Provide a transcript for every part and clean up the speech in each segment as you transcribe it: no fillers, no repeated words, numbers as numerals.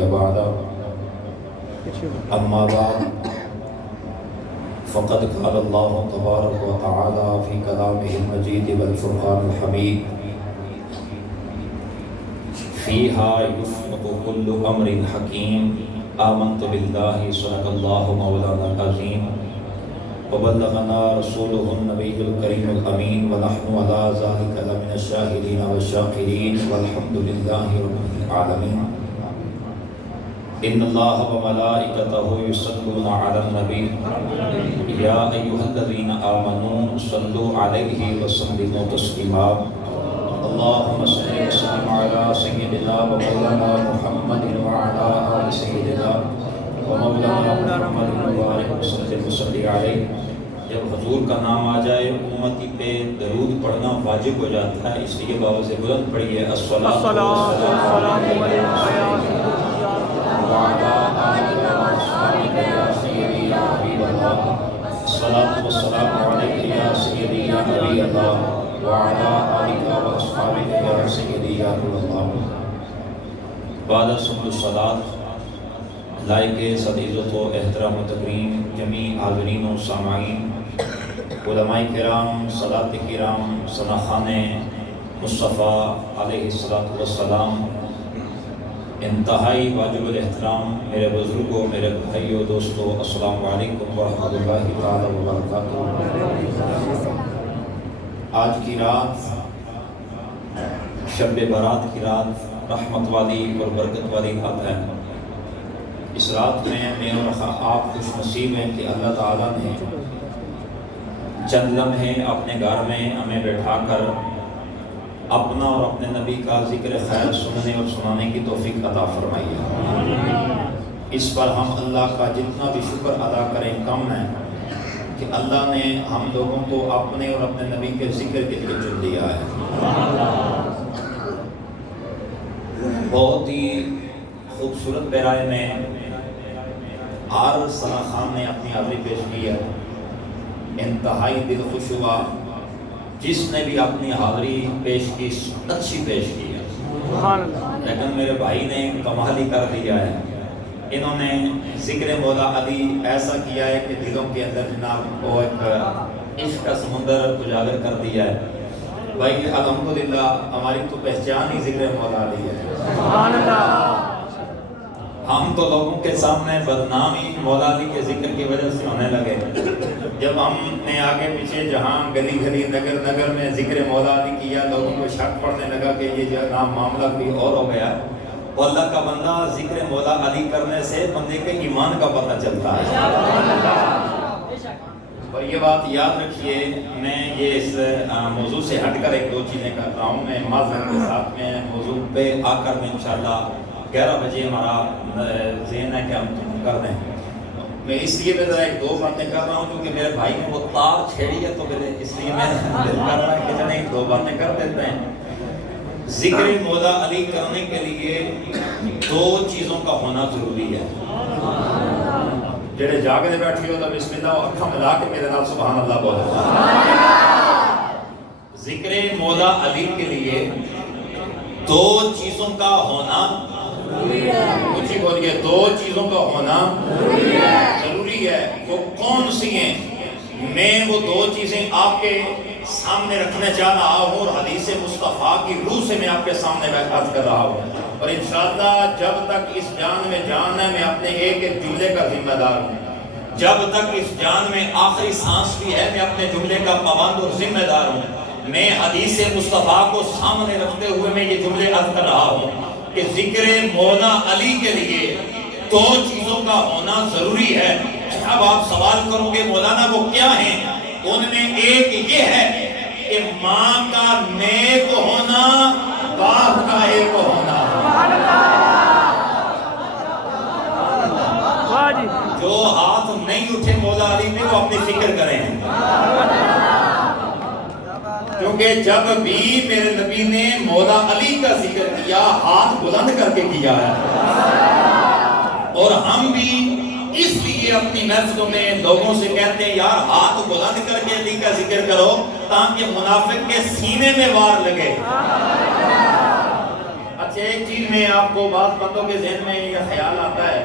نبي بعد أما بعد فقد قال الله تبارك وتعالى في كلامه المجيد والفرقان الحميد فيها يفرق كل أمر حكيم آمنت بالله صدق الله مولانا العظيم وبلغنا رسوله النبي الكريم الأمين ونحن على ذلك لمن الشاهدين والشاكرين والحمد لله رب العالمين إن الله وملائكته يصلون على النبي يا أيها الذين آمنوا صلوا عليه وسلموا تسليما اللهم صل وسلم على سيدنا ومولانا محمد وعلى آل سيدنا ومولانا محمد وبارك وسلم وصلی علیہ. جب حضور کا نام آ جائے امتی پہ درود پڑھنا واجب ہو جاتا ہے، اس لیے بابا سے بلند پڑھیے الصلاۃ والسلام علیہ وعلى آلك وأصحابك يا سيدي يا حبيب الله الصلاة والسلام عليك يا سيدي يا نبي الله وعلى آلك وأصحابك يا سيدي يا نور الله. بعد ثم الصلاة لائق صد عزت و احترام و تکریم جمیع حاضرین و سامعین، علماء کرام، سادات کرام، ثناخان مصطفیٰ علیہ الصلاۃ والسلام، انتہائی واجب الاحترام میرے بزرگوں، میرے بھائیوں، دوستوں، السلام علیکم ورحمۃ اللہ تعالی وبرکاتہ. آج کی رات شب برات کی رات رحمت والی اور برکت والی رات ہے. اس رات میں میں اور آپ خوش نصیب ہیں کہ اللہ تعالیٰ نے چند لمحے اپنے گھر میں ہمیں بیٹھا کر اپنا اور اپنے نبی کا ذکر خیر سننے اور سنانے کی توفیق عطا فرمائی ہے. اس پر ہم اللہ کا جتنا بھی شکر ادا کریں کم ہے کہ اللہ نے ہم لوگوں کو اپنے اور اپنے نبی کے ذکر کے لیے چن لیا ہے. بہت ہی خوبصورت بیرائے میں آر ثنا خان نے اپنی حاضری پیش کی ہے. انتہائی دل خوش ہوا جس نے بھی اپنی حاضری پیش کی، اچھی پیش کی ہے. لیکن میرے بھائی نے کمال ہی کر دیا ہے. انہوں نے ذکر مولا علی ایسا کیا ہے کہ دلوں کے اندر جناب وہ ایک عشق کا سمندر اجاگر کر دیا ہے. بھائی الحمدللہ ہماری تو پہچان ہی ذکر مولا علی ہے. ہم تو لوگوں کے سامنے بدنامی مولا علی کے ذکر کی وجہ سے ہونے لگے. جب ہم نے آگے پیچھے جہاں گلی گلی نگر نگر میں ذکر مولا علی کیا، لوگوں کو شک پڑنے لگا کہ یہ جو نام معاملہ کوئی اور ہو گیا. وہ اللہ کا بندہ ذکر مولا علی کرنے سے بندے کے ایمان کا پتہ چلتا ہے. اور یہ بات یاد رکھیے، میں یہ اس موضوع سے ہٹ کر ایک دو چیزیں کر رہا ہوں. میں معذرت کے ساتھ میں موضوع پہ آ کر میں انشاءاللہ 11 بجے ہمارا ذہن ہے کہ ہم کر دیں. میں اس لیے میں ذرا ایک دو باتیں کر رہا ہوں کیونکہ میرے بھائی نے وہ تار چھیڑی ہے، تو میرے اس لیے میں دل کر رہا ہے کہ چلیں ایک دو باتیں کر دیتے ہیں. ذکر مولا علی کرنے کے لیے دو چیزوں کا ہونا ضروری ہے. جڑے جاگنے بیٹھے ہو تو بسم اللہ اکھاں ملا کے میرے نال سبحان اللہ بولو. ذکر مولا علی کے لیے دو چیزوں کا ہونا کچھ ہی بولیے، دو چیزوں کا ہونا ضروری ہے. وہ کون سی ہیں؟ میں وہ دو چیزیں آپ کے سامنے رکھنا چاہ رہا ہوں اور حدیث مصطفیٰ کی روح سے میں آپ کے سامنے بات کر رہا ہوں. اور انشاءاللہ جب تک اس جان میں جان ہے میں اپنے ایک ایک جملے کا ذمہ دار ہوں. جب تک اس جان میں آخری سانس بھی ہے میں اپنے جملے کا پابند اور ذمہ دار ہوں. میں حدیث مصطفیٰ کو سامنے رکھتے ہوئے میں یہ جملے عرض کر رہا ہوں کہ ذکر مولا علی کے لیے دو چیزوں کا ہونا ضروری ہے. اب آپ سوال کرو گے مولانا وہ کیا ہیں؟ ان میں ایک یہ ہے کہ ماں کا نیک ہونا، باپ کا ایک ہونا. جو ہاتھ نہیں اٹھے مولا علی میں وہ اپنی فکر کریں، کیونکہ جب بھی میرے نبی نے مولا علی کا ذکر کیا ہاتھ بلند کر کے کیا ہے. اور ہم بھی اس لیے اپنی محفلوں میں لوگوں سے کہتے ہیں یار ہاتھ بلند کر کے علی کا ذکر کرو تاکہ منافق کے سینے میں وار لگے. اچھا ایک چیز میں آپ کو بعض بندوں کے ذہن میں یہ خیال آتا ہے،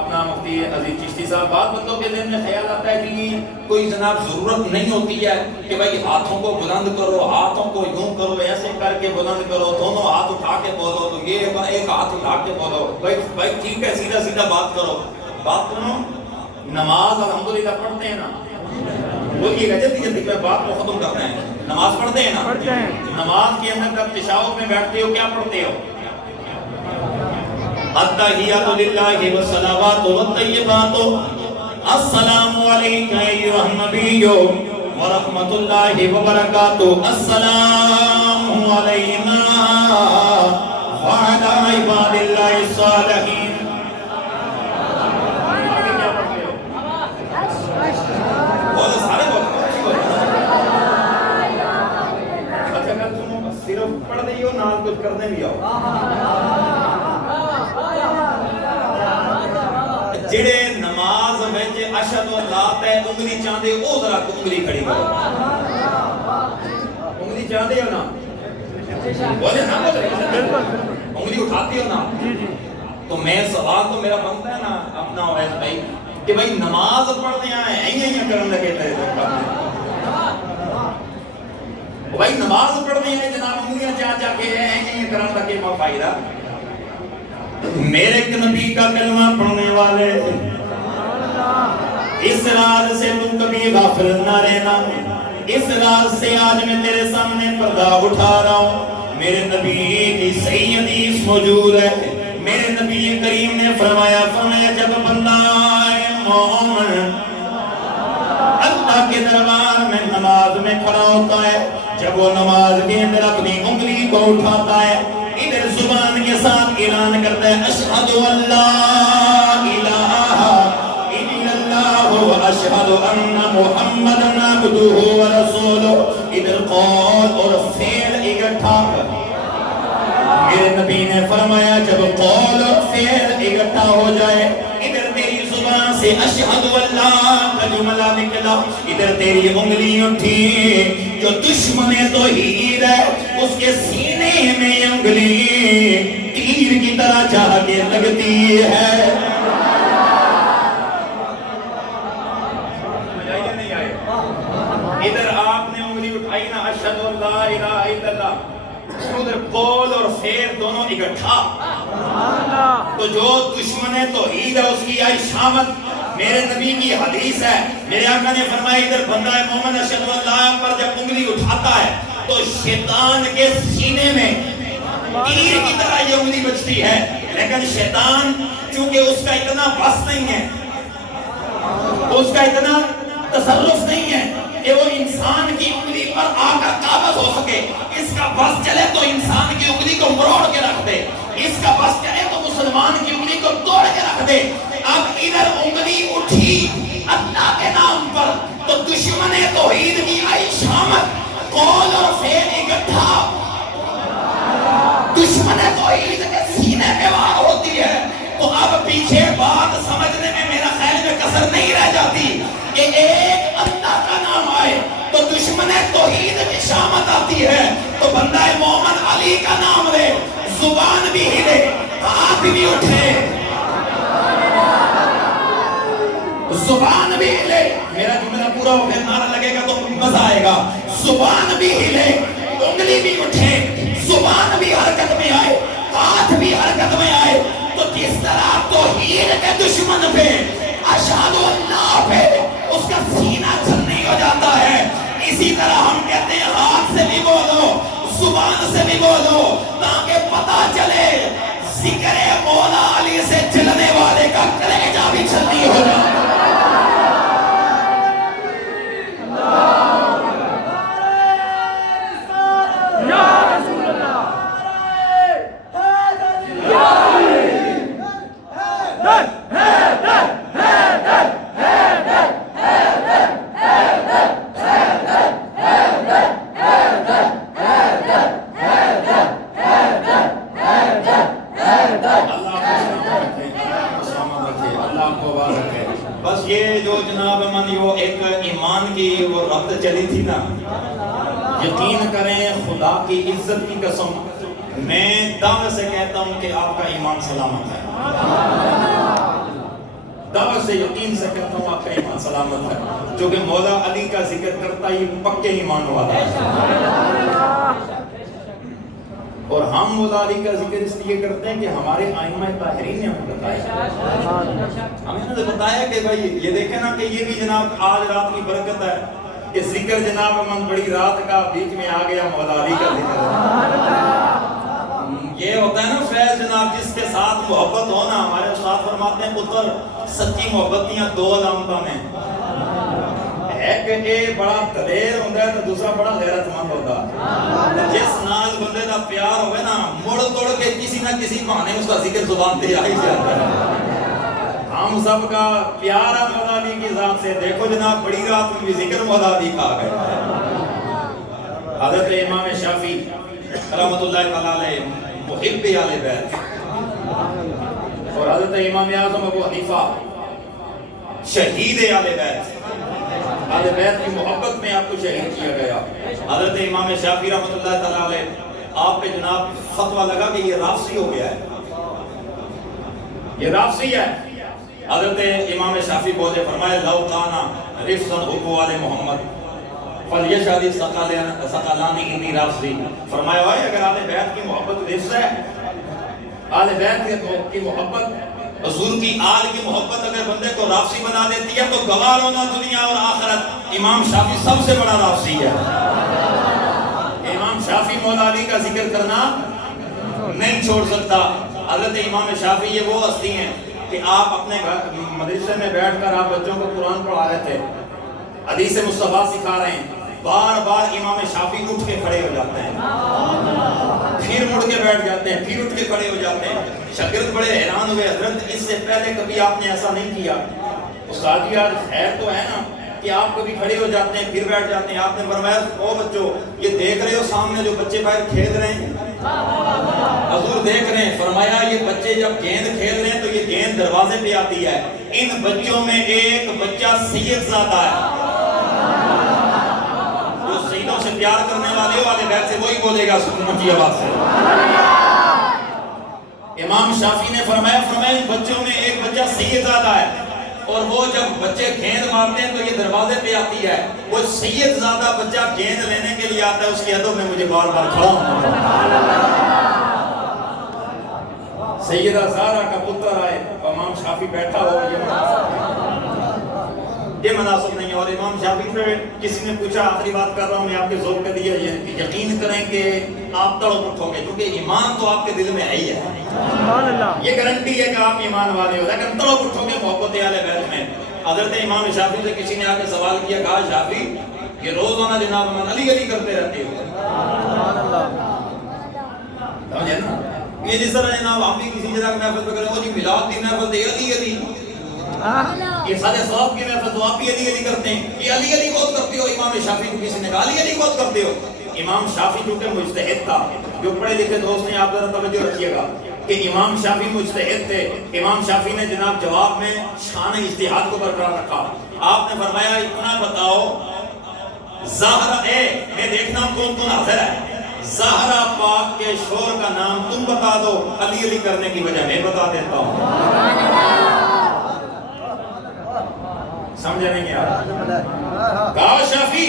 اپنا مفتی عزیز چشتی صاحب، بعض بندوں کے ذہن میں خیال آتا ہے کہ کوئی جناب ضرورت نہیں ہوتی ہے کہ بھائی ہاتھوں کو بلند کرو، ہاتھوں کو یوں کرو، ایسے کر کے بلند کرو، دونوں ہاتھ اٹھا کے بولو، تو یہ ایک ہاتھ اٹھا کے بولو، بھائی ٹھیک ہے، سیدھا سیدھا بات کرو، بات سنو۔ نماز الحمدللہ پڑھتے ہیں نا، بولیے گا جلدی جلدی، میں بات کو ختم کرتے ہیں۔ نماز پڑھتے ہیں نا، نماز کے اندر جب تشہد میں بیٹھتے ہو کیا پڑھتے ہو؟ التحیات للہ والصلوات والطیبات، السلام علیکم ایھا النبی ورحمۃ اللہ وبرکاتہ، السلام علینا وعلی عباد اللہ الصالحین۔ صرف پڑھ دیں ہو نال کچھ کرنے بھی آؤ، جڑے نماز وچ اشہد اللہ تے انگلی چاندے او ذرا انگلی کھڑی کرو، انگلی چاندے ہو نا، بولے نا، انگلی اٹھاتے ہو نا، تو میں سوال تو میرا بنتا ہے نا اپنا اویس بھائی کہ بھائی نماز پڑھنے آئے ایاں کرن لگے تے بھائی نماز پڑھنے ہیں جناب انگلیاں چا کے ایسے کرن لگے ما فائدہ۔ میرے نبی کا کلمہ پڑھنے والے، اس راز سے تو کبھی غافل نہ رہنا، اس راز سے آج میں تیرے سامنے پردہ اٹھا رہا ہوں۔ میرے نبی کی صحیح حدیث موجود ہے، میرے نبی کریم نے فرمایا جب بندہ مومن اللہ کے دربار میں نماز میں کھڑا ہوتا ہے، جب وہ نماز کے اندر اپنی انگلی کو اٹھاتا ہے، ادھر زبان کے ساتھ اعلان کرتا ہے اشہد اللہ الہ الا اللہ و اشہد ان محمد عبدہ و رسولہ، ادھر قول اور فعل اکٹھا۔ میرے نبی نے فرمایا جب قول اور فعل اکٹھا ہو جائے، ادھر تیری زبان سے اشہد اللہ کا جملہ نکلا، ادھر تیری انگلی اٹھی، جو دشمن توحید ہے اس کے سینے میں انگلی تیر کی طرح جا کے لگتی ہے۔ ادھر آپ نے انگلی اٹھائی نا اشہد اللہ الہ الا اللہ، ادھر قول اور فعل دونوں اکٹھا، تو جو دشمن توحید ہے اس کی آئی شامت۔ میرے نبی کی حدیث ہے، میرے آقا نے فرمایا ادھر بندہ مومن اشہد اللہ پر جب انگلی اٹھاتا ہے تو شیطان کے سینے میں تیر کی طرح یہ انگلی بچتی ہے، لیکن شیطان چونکہ اس کا اتنا بس نہیں ہے، اس کا اتنا تصرف نہیں ہے کہ وہ انسان کی انگلی پر آ کر قابض ہو سکے، اس کا بس چلے تو انسان کی انگلی کو مروڑ کے رکھ دے، اس کا بس چلے تو مسلمان کی انگلی کو توڑ کے رکھ دے۔ اب ادھر انگلی اٹھی اللہ کے نام پر تو دشمن توحید کی آئی شامت، قول اور فعل اکٹھا، دشمن توحید کے سینے میں وار ہوتی ہے۔ تو اب پیچھے بات سمجھنے میں میرا خیال میں کسر نہیں رہ جاتی کہ ایک اللہ کا نام آئے تو دشمن توحید کی شامت آتی ہے، تو بندہ مومن علی کا نام لے، زبان بھی ہلے، ہاتھ بھی اٹھے، زبان بھی ہلے، میرا جملہ پورا ہو گیا، نعرہ لگے گا تو مزہ آئے گا، زبان بھی ہلے، انگلی بھی اٹھے، زبان بھی حرکت میں آئے، ہاتھ بھی حرکت میں آئے، تو جس طرح توحید کے دشمن پہ اشہد اللہ پہ اس کا سینہ چھلنی ہو جاتا ہے، اسی طرح ہم کہتے ہیں ہاتھ سے بھی بولو، زبان سے بھی بولو، تاکہ پتہ چلے ذکر مولا علی سے چلنے والے کا کلیجہ بھی چھلنی ہو جاتا ہے۔ بس یہ جو جناب من یہ ایک ایمان کی وہ ربط چلی تھی نا، یقین کریں خدا کی عزت کی قسم، میں دعوے سے کہتا ہوں کہ آپ کا ایمان سلامت ہے، دعوے سے یقین سے کہتا ہوں آپ کا ایمان سلامت ہے، جو کہ مولا علی کا ذکر کرتا ہی پکے ایمان والا ہے۔ اور ہم مولا علی کا ذکر اس لیے کرتے ہیں کہ ہمارے ائمہ طاہرین نے ہمیں بتایا، ہمیں نے بتایا کہ بھائی یہ دیکھیں نا کہ یہ بھی جناب آج رات کی برکت ہے کہ ذکر جناب من بڑی رات کا بیچ میں آ گیا مولا علی کا ذکر۔ یہ ہوتا ہے نا فیض جناب جس کے ساتھ محبت ہونا، ہمارے استاد فرماتے ہیں پتر سچی محبتیاں دو علامتاں میں، ایک یہ بڑا دلیر ہوتا ہے تو دوسرا بڑا غیرت مند ہوتا ہے۔ جس نال بندے دا پیار ہوئے نا مڑ توڑ کے کسی نہ کسی بہانے اس کا ذکر زبان پہ آ ہی جاتا ہے۔ ہم سب کا پیارا مولا علی کی ذات سے دیکھو جناب بڑی رات میں بھی ذکر مولا علی کا آ گیا۔ حضرت امام شافعی رحمۃ اللہ تعالیٰ علیہ محب آل بیت، اور حضرت امام اعظم ابو حنیفہ شہید آل بیت، آل بیت کی محبت میں آپ کو شہید کیا گیا۔ حضرت امام شافعی رحمۃ اللہ تعالیٰ علیہ آپ پہ جناب فتویٰ لگا کہ یہ رافضی ہو گیا ہے، یہ رافضی ہے۔ حضرت امام شافعی بولے فرمائے لو کانا رفضا حب آل محمد فلیشہد ثقلان انی رافضی، فرمایا ہوئے اگر آل بیت کی محبت رفض ہے، آل بیت کی محبت حضور کی آل کی محبت اگر بندے کو رافضی بنا دیتی ہے تو گوار ہونا دنیا اور آخرت امام شافعی سب سے بڑا رافضی ہے۔ امام شافعی مولا علی کا ذکر کرنا نہیں چھوڑ سکتا۔ حضرت امام شافعی یہ وہ ہستی ہیں کہ آپ اپنے مدرسے میں بیٹھ کر آپ بچوں کو قرآن پڑھا رہے تھے، حدیث مصطفیٰ سکھا رہے ہیں، بار بار امام شافعی اٹھ کے کھڑے ہو جاتے ہیں، پھر مڑ کے بیٹھ جاتے ہیں، پھر اٹھ کے کھڑے ہو جاتے ہیں۔ شاگرد بڑے حیران ہوئے، حضرت اس سے پہلے کبھی آپ نے ایسا نہیں کیا۔ استاد جی آج خیر تو ہے نا کہ آپ کبھی کھڑے ہو جاتے ہیں پھر بیٹھ جاتے ہیں۔ آپ نے فرمایا او بچوں یہ دیکھ رہے ہو سامنے جو بچے باہر کھیل رہے ہیں، حضور دیکھ رہے ہیں، فرمایا یہ بچے جب گیند کھیل رہے ہیں تو یہ گیند دروازے پہ آتی ہے، ان بچوں میں ایک بچہ سید زادہ ہے، جو سیدوں سے پیار کرنے والے والے بیت سے وہی بولے گا اونچی آواز سے۔ امام شافعی نے فرمایا ان بچوں میں ایک بچہ سید زادہ ہے، اور وہ جب بچے گیند مارتے ہیں تو یہ دروازے پہ آتی ہے، وہ سید زادہ بچہ گیند لینے کے لیے آتا ہے، اس کی ادب میں مجھے بار بار کھڑا ہونا۔ سیدہ زہرا کا پتر آئے، امام شافعی بیٹھا ہو، یہ مناسب نہیں ہے۔ اور امام شافعی سے کسی نے پوچھا، آخری بات کر رہا ہوں میں آپ کے ذوق پہ دیا، یقین کریں کہ آپ تڑپ اٹھو گے کیونکہ ایمان تو آپ کے دل میں ہے ہی ہے، یہ گارنٹی ہے کہ آپ ایمان والے ہو، لیکن تڑپ اٹھو گے محبت اہل بیت میں۔ حضرت امام شافعی سے کسی نے آ کے سوال کیا، کہا شافعی یہ روزانہ جناب من علی علی کرتے رہتے ہو، سمجھے نا؟ یہ جس طرح جناب ہم بھی کسی جگہ محفل پہ کریں، وہ جی میلاد کی محفل دے علی علی، یہ سارے ثواب کی محفل تو آپ بھی علی علی کرتے ہیں، یہ علی علی بہت کرتے ہو۔ امام شافعی کو کسی نے کہا علی علی بہت کرتے ہو۔ امام شافعی چونکہ مجتہد تھا، جو پڑھے لکھے دوست ہیں آپ ذرا توجہ رکھیے گا کہ امام شافعی مجتہد تھے۔ امام شافعی نے جناب جواب میں شان اجتہاد کو برقرار رکھا۔ آپ نے فرمایا اتنا بتاؤ زہرا میں دیکھنا ہوں کون حاضر ہے، زہرا پاک کے شور کا نام تم بتا دو، علی علی کرنے کی وجہ میں بتا دیتا ہوں۔ سمجھے نہیں یار؟ کہا شافعی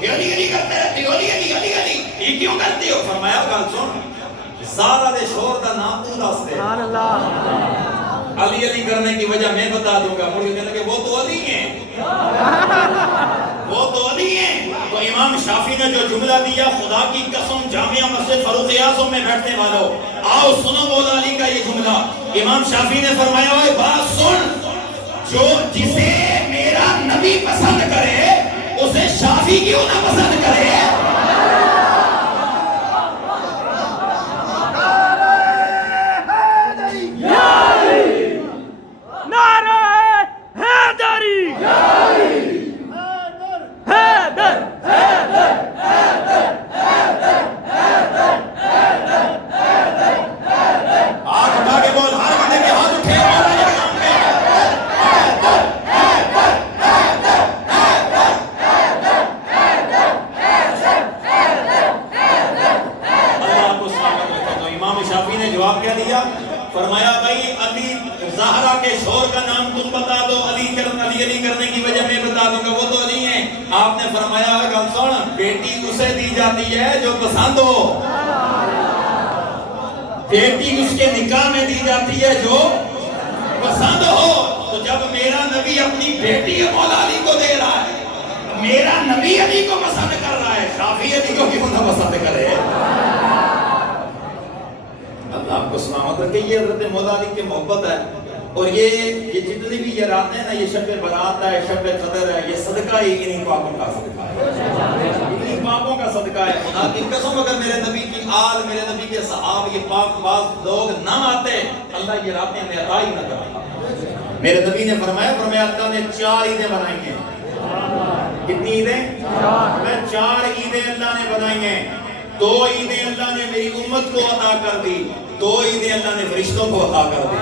یہ علی علی کرتے رہتے ہو، علی علی علی علی یہ کیوں کرتے ہو؟ فرمایا گل سن، زہرا دے شور کا نام تو دس دے، علی علی کرنے کی وجہ میں بتا دوں گا۔ مڑ کے کہنے لگے وہ تو علی ہیں، وہ تو علی ہیں۔ تو امام شافعی نے جو جملہ دیا، خدا کی قسم جامعہ مسجد فاروق اعظم میں بیٹھنے والوں آؤ سنو مولا علی کا یہ جملہ۔ امام شافعی نے فرمایا ہوئے بات سن، جو جسے میرا نبی پسند کرے اسے شافعی کیوں نہ پسند کرے؟ زہرا کے شور کا نام تم بتا دو، علی کرنے کی وجہ میں بتا دوں گا، وہ تو علی ہیں۔ آپ نے فرمایا ہے سن، بیٹی اسے دی جاتی ہے جو پسند ہو، بیٹی اس کے نکاح میں دی جاتی ہے جو پسند ہو۔ تو جب میرا نبی اپنی بیٹی مولا علی کو دے رہا ہے، میرا نبی علی کو پسند کر رہا ہے، شافعی علی کو کیوں نہ پسند کرے؟ اللہ آپ کو سلامت رکھے۔ یہ حضرت مولا علی کی محبت ہے، اور یہ جتنی بھی یہ راتیں نا، یہ شب برات ہے، شب قدر ہے، یہ صدقہ ہی انہی پاکوں کا صدقہ ہے، انہی پاکوں کا صدقہ ہے۔ خدا کی قسم اگر میرے نبی کی آل، میرے نبی کے صحاب، یہ پاک باز لوگ نہ آتے، اللہ یہ راتیں ہمیں عطا ہی نہ کرتا۔ میرے نبی نے فرمایا اللہ نے 4 عیدیں بنائی ہیں۔ کتنی عیدیں؟ 4 عیدیں اللہ نے بنائی ہیں۔ 2 عیدیں اللہ نے میری امت کو عطا کر دی، 2 عیدیں اللہ نے فرشتوں کو عطا کر دی۔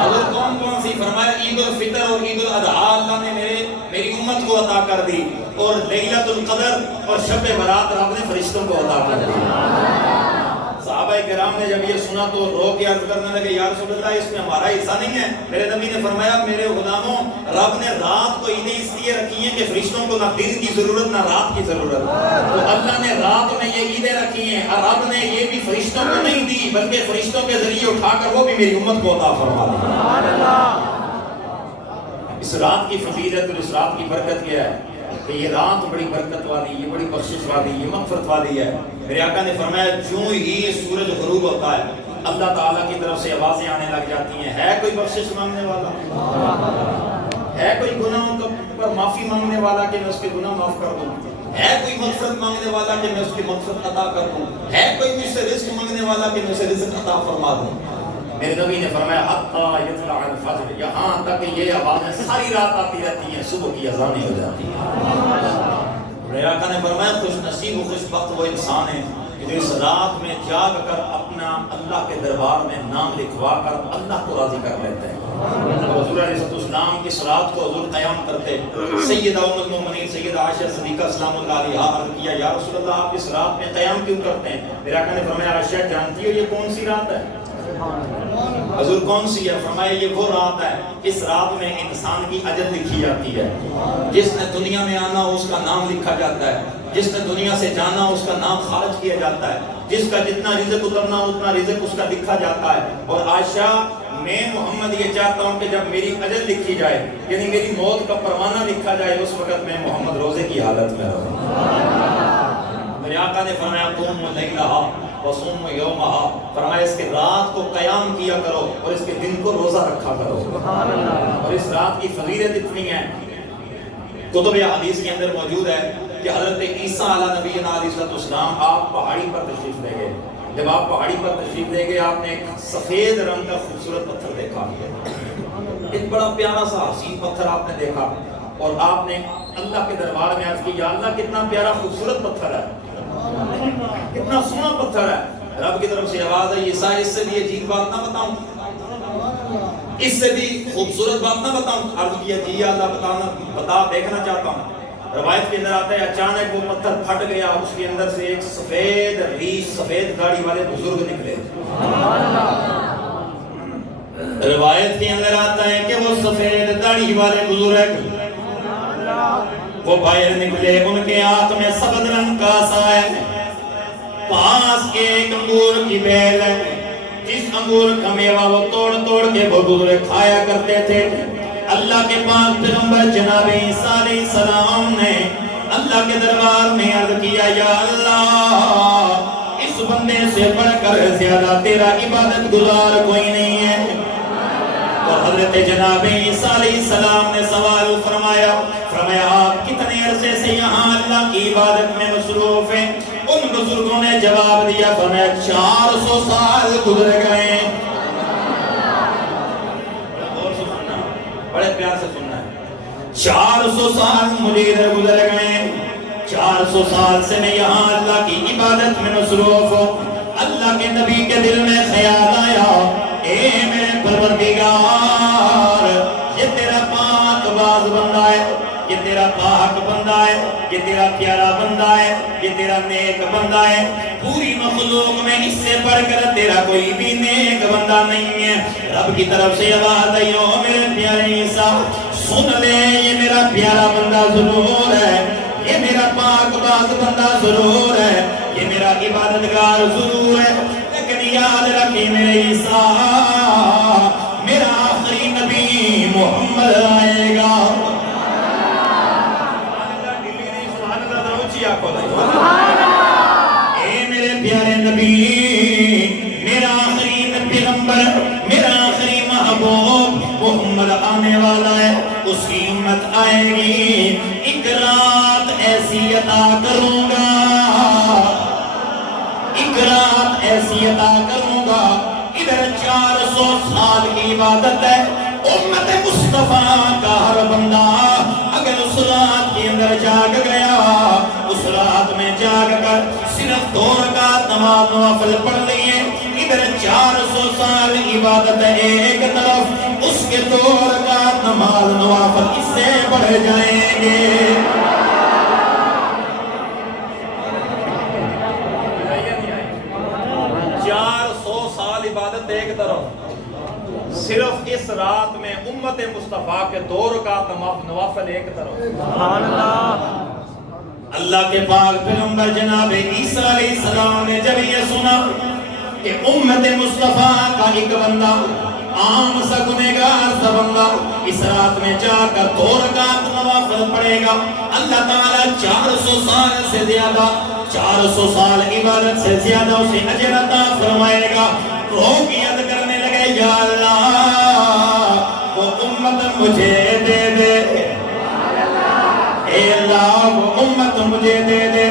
اگر کون کون سی؟ فرمایا عید الفطر اور عید الاضحیٰ اللہ نے میری امت کو عطا کر دی، اور لیلۃ القدر اور شب برات رب نے فرشتوں کو عطا کر دی۔ صحابہ کرام نے جب یہ سنا تو رو کے عرض کرنے لگے یا رسول اللہ اس میں ہمارا حصہ نہیں ہے۔ میرے نبی نے فرمایا میرے غلاموں، رب نے رات کو عیدیں اس لیے رکھی ہیں کہ فرشتوں کو نہ دن کی ضرورت نہ رات کی ضرورت، تو اللہ نے رات میں یہ عیدیں رکھی ہیں، اور رب نے یہ بھی فرشتوں کو نہیں دی بلکہ فرشتوں کے ذریعے اٹھا کر وہ بھی میری امت کو عطا فرما دی۔ اس رات کی فضیلت اور اس رات کی برکت کیا ہے کہ یہ رات بڑی برکت والی، یہ بڑی بخشش والی، یہ مغفرت والی ہے۔ میرے آقا نے فرمایا جو ہی سورج غروب ہوتا ہے اللہ تعالیٰ کی طرف سے آوازیں آنے لگ جاتی ہیں، ہے کوئی بخشش مانگنے والا، ہے کوئی گناہوں پر معافی مانگنے والا کہ میں اس کے گناہ معاف کر دوں، ہے کوئی مغفرت مانگنے والا کہ میں اس کی مغفرت عطا کر دوں، ہے کوئی مجھ سے رزق مانگنے والا کہ میں اسے رزق عطا فرما دوں۔ میرے نبی نے فرمایا حتیٰ یطلع الفجر، یہاں تک یہ آوازیں ساری رات آتی رہتی ہیں، صبح کی اذانیں ہو جاتی ہیں۔ میرے آقا نے فرمایا خوش نصیب و خوش بخت وہ انسان ہے کہ اس رات میں جاگ کر اپنا اللہ کے دربار میں نام لکھوا کر اللہ کو راضی کر لیتے ہیں۔ حضور علیہ السلام کی صلات کو حضور قیام کرتے، سیدہ ام المومنین سیدہ عائشہ صدیقہ سلام اللہ علیہا عرض کیا یا رسول اللہ آپ اس رات میں قیام کیوں کرتے ہیں؟ میرے آقا نے فرمایا عائشہ جانتی ہو یہ کون سی رات ہے؟ حضور کون سی ہے؟ فرمایا یہ وہ رات ہے، اس رات میں انسان کی اجل لکھی جاتی ہے، جس نے دنیا میں آنا اس کا نام لکھا جاتا ہے، جس نے دنیا سے جانا اس کا نام خارج کیا جاتا ہے، جس کا جتنا رزق اترنا اتنا رزق اس کا لکھا جاتا ہے۔ اور عائشہ میں محمد یہ چاہتا ہوں کہ جب میری اجل لکھی جائے یعنی میری موت کا پروانہ لکھا جائے اس وقت میں محمد روزے کی حالت میں رہوں۔ میرے آقا نے فرمایا قوم لیلہا وصوم یومہا، فرمایا اس کے رات کو قیام کیا کرو اور اس کے دن کو روزہ رکھا کرو۔ اور اس رات کی فضیلت اتنی ہے، کتب حدیث کے اندر موجود ہے کہ حضرت عیسیٰ علیہ نبینا علیہ السلام آپ پہاڑی پر تشریف لے گئے۔ جب آپ پہاڑی پر تشریف لے گئے آپ نے ایک سفید رنگ کا خوبصورت پتھر دیکھا، ایک بڑا پیارا سا حسین پتھر آپ نے دیکھا، اور آپ نے اللہ کے دربار میں عرض کی یا اللہ کتنا پیارا خوبصورت پتھر ہے، کتنا سونا پتھر ہے۔ رب کی طرف سے آواز ہے عیسیٰ اس سے بھی عجیب بات نہ بتاؤں، اس سے بھی خوبصورت بات نہ بتاؤں؟ عرض کیا جی اللہ بتا دیکھنا چاہتا ہوں۔ روایت کے اندر آتا ہے اچانک وہ پتھر پھٹ گیا، اس کے اندر سے ایک سفید ریش سفید داڑھی والے بزرگ نکلے۔ روایت کے اندر آتا ہے کہ وہ سفید داڑھی والے بزرگ وہ باہر نکلے، ان کے ہاتھ میں سبز رنگ کا عصا ہے، پاس کے ایک انگور کی بیل ہے، جس انگور کا میوہ وہ توڑ توڑ کے وہ بزرگ کھایا کرتے تھے۔ اللہ کے پاک پیغمبر جناب عیسیٰ علیہ السلام نے اللہ کے دربار میں عرض کیا یا اللہ اس بندے سے بڑھ کر زیادہ تیرا عبادت گزار کوئی نہیں ہے۔ اور حضرت جناب عیسیٰ علیہ السلام نے سوال فرمایا آپ کتنے عرصے سے یہاں اللہ کی عبادت میں مصروف ہیں؟ ان بزرگوں نے جواب دیا فرمایا 400 سال گزر گئے۔ بڑے پیار سے سننا ہے، 400 سال مجھے ادھر گزر گئے، 400 سال سے میں یہاں اللہ کی عبادت میں مصروف ہوں۔ اللہ کے نبی کے دل میں خیال آیا اے میرے پروردگار یہ تیرا پاک باز بندہ ہے، یہ تیرا پاک بندہ ہے، یہ تیرا پیارا بندہ ہے، یہ تیرا نیک بندہ ہے، پوری مخلوق میں اس سے بڑھ کر تیرا کوئی بھی نیک بندہ نہیں ہے۔ رب کی طرف سے آواز آئی، او میرے پیارے عیسیٰ سن لے، یہ میرا پیارا بندہ ضرور ہے، یہ میرا پاک باز بندہ ضرور ہے، یہ میرا عبادتگار ضرور ہے، لیکن یاد رکھیں میرے عیسیٰ، میرا آخری نبی محمد آئے گا۔ اے میرے پیارے نبی، میرا آخری پیغمبر، میرا آخری محبوب محمد آنے والا ہے، اس کی امت آئے گی، ایک رات ایسی عطا کروں گا، ایک رات ایسی عطا کروں گا، ادھر 400 سال کی عبادت ہے، امت مصطفیٰ کا ہر بندہ اگر اس رات کے اندر جاگ گیا، اس رات میں جاگ کر صرف 2 رکعت نماز نوافل پڑھ لیے، ادھر 400 سال عبادت ہے ایک طرف، اس کے 2 رکعت نماز نوافل اس سے بڑھ جائیں گے۔ 400 سال عبادت ایک طرف، صرف اس رات میں امت مصطفیٰ کے 2 رکعت نوافل ایک طرف۔ سبحان اللہ۔ اللہ کے پاک پیغمبر جناب عیسیٰ علیہ السلام نے جب یہ سنا کہ امت مصطفیٰ کا ایک بندہ، عام سا گنہگار سا بندہ اس رات میں جا کر 2 رکعت نوافل پڑھے گا، اللہ تعالیٰ 400 سال سے زیادہ، 400 سال عبادت سے زیادہ اسے اجر عطا فرمائے گا۔ روح کی عد کرنے لگے، یا اللہ وہ امت مجھے دے دے، اے اللہ وہ امت مجھے دے دے،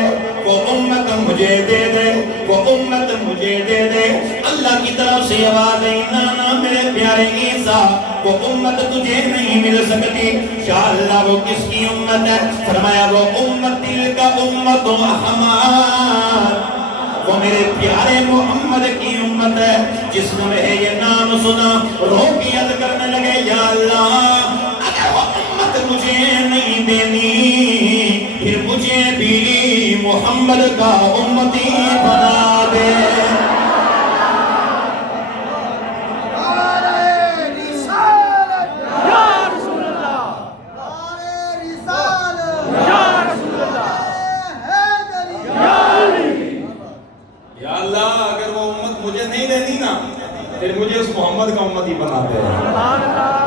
وہ امت مجھے دے دے، وہ امت مجھے دے دے۔ اللہ کی طرف سے آواز آئی، نانا میرے پیارے عیسیٰ وہ امت تجھے نہیں مل سکتی۔ یا اللہ وہ کس کی امت ہے؟ فرمایا وہ امت دل کا امت احمد، وہ میرے پیارے محمد کی امت ہے، جس نے یہ نام سنا روح کی عد کرنے لگے، یا اللہ اگر وہ امت مجھے نہیں دینی پھر مجھے بھی محمد کا امتی بنا دے۔ پھر مجھے اس محمد کا امتی بنا دے،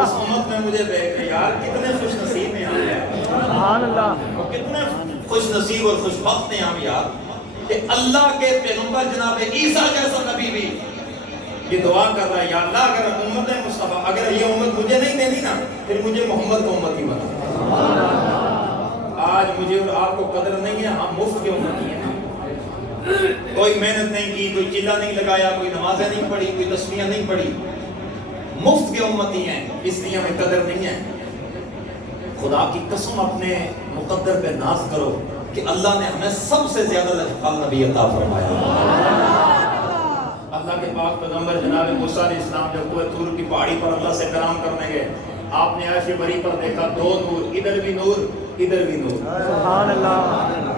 اس امت میں مجھے دیکھ رہے یار کتنے خوش نصیب ہیں ہم یار، کتنے خوش نصیب اور خوش بخت ہیں ہم یار کہ اللہ کے پیغمبر جناب عیسیٰ جیسا نبی بھی یہ دعا کر رہا ہے، یا اللہ اگر امت مصطفیٰ اگر یہ امت مجھے نہیں دینی نا پھر مجھے محمد کا امتی بنا دے۔ آج مجھے اور آپ کو قدر نہیں ہے، ہم مفت کے امتی ہیں، کوئی محنت نہیں کی، کوئی چلہ نہیں لگایا، کوئی نمازیں نہیں پڑھی، کوئی تسبیحیں نہیں پڑھی، مفت کے امتی ہیں، اس لیے ہمیں قدر نہیں ہے۔ خدا کی قسم اپنے مقدر پہ ناز کرو کہ اللہ نے ہمیں سب سے زیادہ لجپال نبی عطا فرمایا۔ اللہ کے پاک پیغمبر جناب موسیٰ علیہ السلام جب کوہ طور کی پہاڑی پر اللہ سے کلام کرنے گئے، آپ نے عرش بری پر دیکھا 2 نور، ادھر بھی نور ادھر بھی نور، سبحان اللہ۔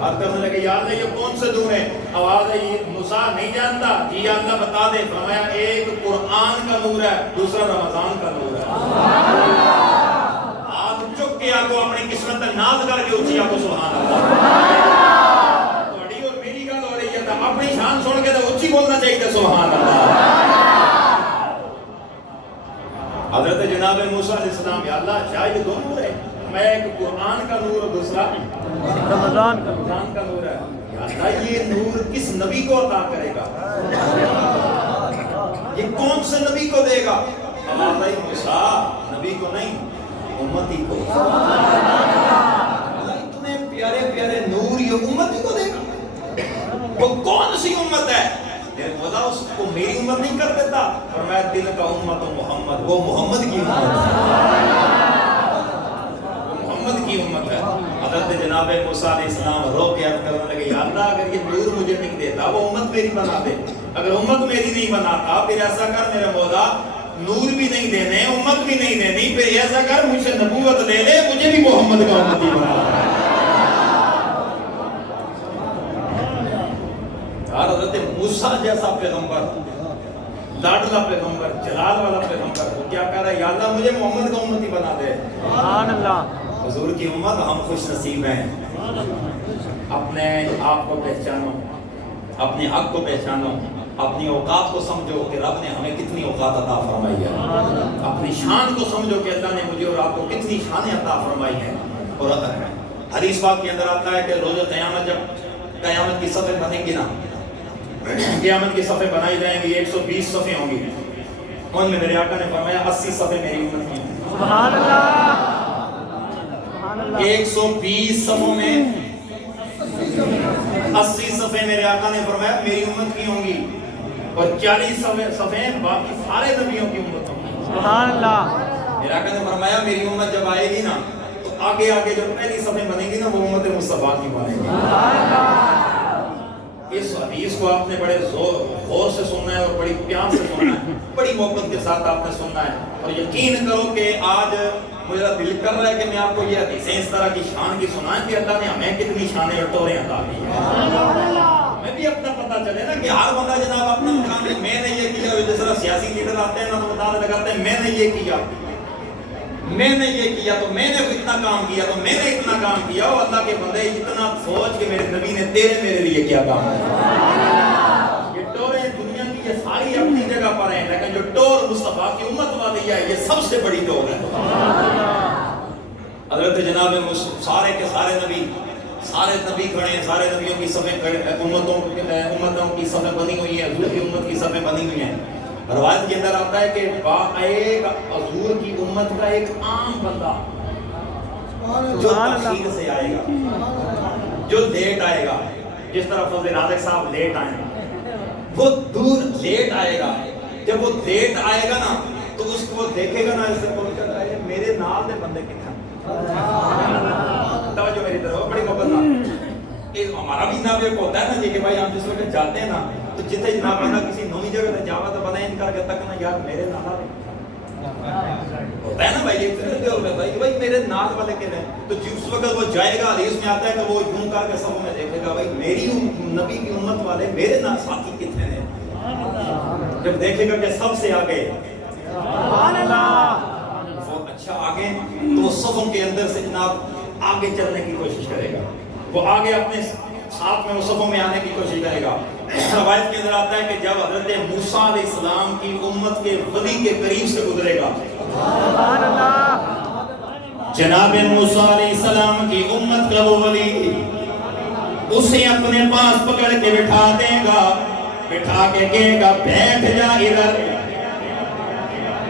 اور کہنے لگے یا اللہ یہ کون سے نور ہیں؟ آواز ہے یہ موسیٰ نہیں جانتا، جی یا اللہ بتا دے۔ فرمایا ایک قرآن کا نور ہے، دوسرا رمضان کا نور ہے۔ ہاتھ چک کے آپ کو اپنی قسمت پر ناز کر کے اچھی آپ کو سبحان اللہ۔ تھوڑی اور میری گل ہو رہی ہے تو اپنی شان سن کے تو اچھی بولنا چاہیے سبحان اللہ۔ حضرت جناب موسیٰ علیہ السلام یا اللہ چاہے یہ 2 نور ہے، میں ایک قرآن کا نور اور دوسرا رمضان کا نور ہے، یا اللہ یہ نور کس نبی کو عطا کرے گا؟ یہ کون سے نبی کو دے گا؟ اللہ موسیٰ نبی کو نہیں امتی کو، اللہ اتنے پیارے پیارے نور یہ امتی کو دے گا؟ وہ کون سی امت ہے؟ خدا اس کو میری امت نہیں کر دیتا، فرمایا دل کا امت محمد، وہ محمد کی امت ہے، وہ محمد کی امت ہے۔ حضرت جناب موسیٰ علیہ السلام رو کے عرض کرنے لگے یا اللہ اگر یہ نور مجھے نہیں دیتا وہ امت میری بنا دے، اگر امت میری نہیں بناتا پھر ایسا کر میرے مولا نور بھی نہیں دینے امت بھی نہیں دینی، پھر ایسا کر مجھ سے نبوت لے لے مجھے بھی محمد کا امتی بنا دے۔ موسیٰ جیسا پیغمبر، لاڈلا پیغمبر، جلال والا پیغمبر، وہ کیا کہہ رہا ہے؟ یا اللہ مجھے محمد کا امتی بنا دے۔ سبحان اللہ۔ حضور کی امت ہم خوش نصیب ہیں۔ اپنے آپ کو پہچانو، اپنے حق کو پہچانو، اپنی اوقات کو سمجھو کہ رب نے ہمیں کتنی اوقات عطا فرمائی ہے، اپنی شان کو سمجھو کہ اللہ نے مجھے اور آپ کو کتنی شانیں عطا فرمائی ہیں۔ اور حدیث پاک کے اندر آتا ہے کہ روز قیامت جب قیامت کی صفیں بنیں گی نا، قیامت کی صفیں بنائی جائیں گی، 120 صفیں ہوں گی، ان میں میرے آقا نے فرمایا 80 صفیں میری امت کی ہیں۔ سبحان اللہ، سبحان اللہ۔ 120 صفوں میں 80 صفیں میرے آقا نے فرمایا میری امت کی ہوں گی، اور 40 صفیں باقی سارے نبیوں کی امت ہوں گی۔ سبحان اللہ۔ میرے آقا نے فرمایا میری امت جب آئے گی نا تو آگے آگے جو پہلی صفیں بنیں گی نا وہ امت مصطفیٰ کی بنیں گی۔ اس حدیث کو آپ نے بڑے غور سے سننا ہے اور بڑی پیار سے سننا ہے، بڑی محبت کے ساتھ آپ نے سننا ہے، اور یقین کرو کہ آج میرا دل کر رہا ہے کہ میں آپ کو یہ حدیثیں اس طرح کی شان کی سنائیں کہ اللہ نے ہمیں کتنی شانیں اور ٹوریں عطا کی ہیں۔ ہمیں بھی اپنا پتہ چلے نا کہ ہر بندہ جناب اپنا مقام ہے، میں نے یہ کیا، جس طرح سیاسی لیڈر آتے ہیں نا تو بتا لگاتے ہیں میں نے یہ کیا، میں نے یہ کیا، تو میں نے اتنا کام کیا، تو میں نے اتنا کام کیا۔ اور اللہ کے بندے اتنا سوچ کہ میرے نبی نے تیرے میرے لیے کیا کام کیا۔ یہ ٹوریں دنیا کی یہ ساری اپنی جگہ پر ہیں، لیکن جو ٹور مصطفیٰ کی امت والی ہے یہ سب سے بڑی ٹور ہے۔ حضرت جناب سارے کے سارے نبی کھڑے ہیں، سارے نبیوں کی صفیں امتوں کی صفیں بنی ہوئی ہیں، حضور کی امت کی صفیں بنی ہوئی ہیں۔ روایت کے اندر آتا ہے کہ ایک حضور کی امت کا ایک عام بندہ جو تاخیر سے آئے گا، جو لیٹ آئے گا، جس طرح فضل رازق صاحب لیٹ آئے، وہ دور لیٹ آئے گا۔ جب وہ لیٹ آئے گا نا تو اس کو دیکھے گا نا، اس سے پوچھ کر آئے میرے نال دے بندے کتنے، توجہ میری طرف بڑی محبت نہ، ہمارا بھی جناب ایک ہوتا ہے نا جی کہ بھائی ہم جس وقت جاتے ہیں نا تو جتنے جناب بندہ کسی نوی جگہ تے جاوا تو بندہ ان کر کے تک نا یار میرے نال ہوتا ہے نا بھائی، ایک طرح ہوتا ہے کہ بھائی میرے نال والے کے ہیں، تو جس وقت وہ جائے گا حدیث میں آتا ہے کہ وہ یوں کر کے صفوں میں دیکھے گا بھائی میری نبی کی امت والے میرے نال ساتھی کتنے ہیں، جب دیکھے گا کہ سب سے آگے سبحان اللہ، وہ اچھا آگے تو وہ صفوں کے اندر سے جناب آگے چلنے کی کوشش کرے گا، وہ آگے اپنے ساتھ میں وہ صفوں میں آنے کی کوشش کرے گا۔ روایت کے اندر آتا ہے کہ جب حضرت موسیٰ علیہ السلام کی امت کے ولی کے قریب سے گزرے گا، سبحان اللہ، جناب موسیٰ علیہ السلام کی امت کا وہ ولی اسے اپنے پاس پکڑ کے بٹھا دے گا، بٹھا کے کہے گا بیٹھ جا ادھر،